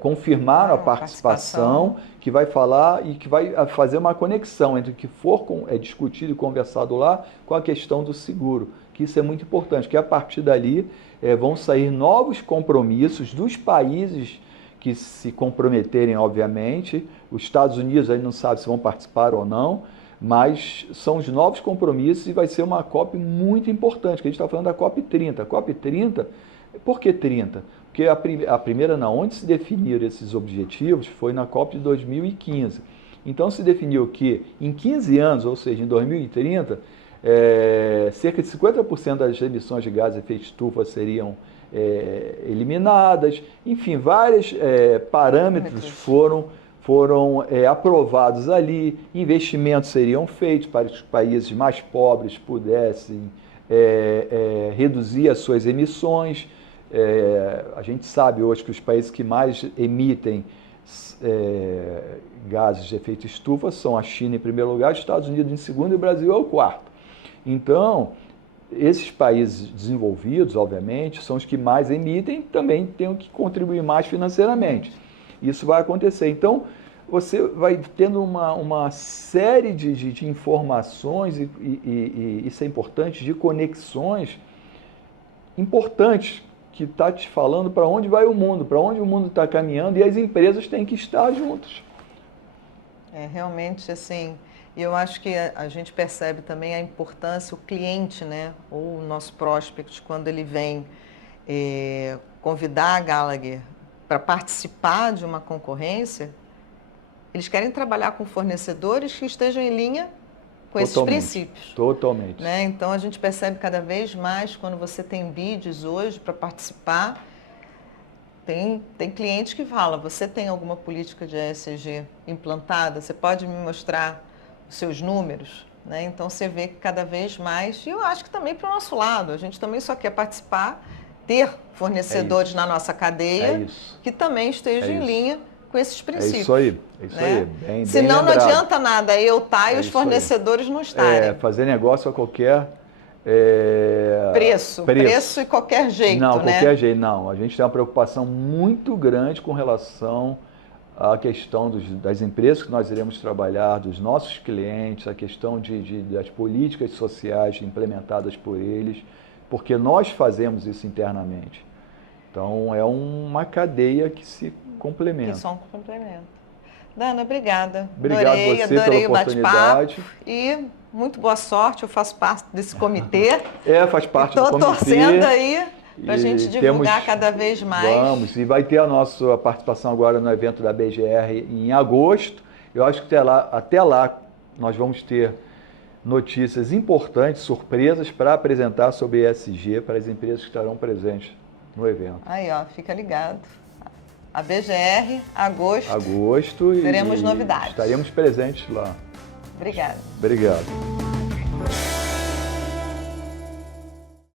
confirmaram a participação, que vai falar e que vai fazer uma conexão entre o que for discutido e conversado lá com a questão do seguro, que isso é muito importante, que a partir dali vão sair novos compromissos dos países que se comprometerem, obviamente. Os Estados Unidos aí não sabe se vão participar ou não, mas são os novos compromissos e vai ser uma COP muito importante, que a gente está falando da COP 30. A COP 30, por que 30? Porque a primeira, onde se definiram esses objetivos, foi na COP de 2015. Então, se definiu que em 15 anos, ou seja, em 2030, cerca de 50% das emissões de gases de efeito estufa seriam eliminadas. Enfim, vários parâmetros foram aprovados ali, investimentos seriam feitos para que os países mais pobres pudessem reduzir as suas emissões. A gente sabe hoje que os países que mais emitem gases de efeito estufa são a China em primeiro lugar, os Estados Unidos em segundo e o Brasil é o quarto. Então, esses países desenvolvidos, obviamente, são os que mais emitem, também têm que contribuir mais financeiramente. Isso vai acontecer. Então, você vai tendo uma série de informações, e isso é importante, de conexões importantes, que está te falando para onde vai o mundo, para onde o mundo está caminhando, e as empresas têm que estar juntas. Realmente, assim, eu acho que a gente percebe também a importância, o cliente, né, ou o nosso prospect, quando ele vem convidar a Gallagher para participar de uma concorrência, eles querem trabalhar com fornecedores que estejam em linha com esses princípios. Totalmente. Né? Então, a gente percebe cada vez mais, quando você tem bids hoje para participar, tem clientes que falam, você tem alguma política de ESG implantada? Você pode me mostrar os seus números? Né? Então, você vê que cada vez mais, e eu acho que também para o nosso lado, a gente também só quer participar, ter fornecedores na nossa cadeia que também estejam em linha com esses princípios. É isso aí. Bem Senão lembrado. não adianta nada eu estar e os fornecedores não estarem. Fazer negócio a qualquer preço e qualquer jeito, não, né? qualquer jeito, não. A gente tem uma preocupação muito grande com relação a questão das empresas que nós iremos trabalhar, dos nossos clientes, a questão das políticas sociais implementadas por eles, porque nós fazemos isso internamente. Então, é uma cadeia que se complementa. Que só um complemento. Dana, obrigada. Obrigado você pela oportunidade. E muito boa sorte, eu faço parte desse comitê. Faz parte do comitê. Estou torcendo aí para a gente divulgar cada vez mais. Vamos, e vai ter a nossa participação agora no evento da BGR em agosto. Eu acho que até lá nós vamos ter notícias importantes, surpresas para apresentar sobre ESG para as empresas que estarão presentes no evento. Aí, ó, fica ligado. A BGR, agosto. Teremos novidades. Estaremos presentes lá. Obrigada. Obrigado.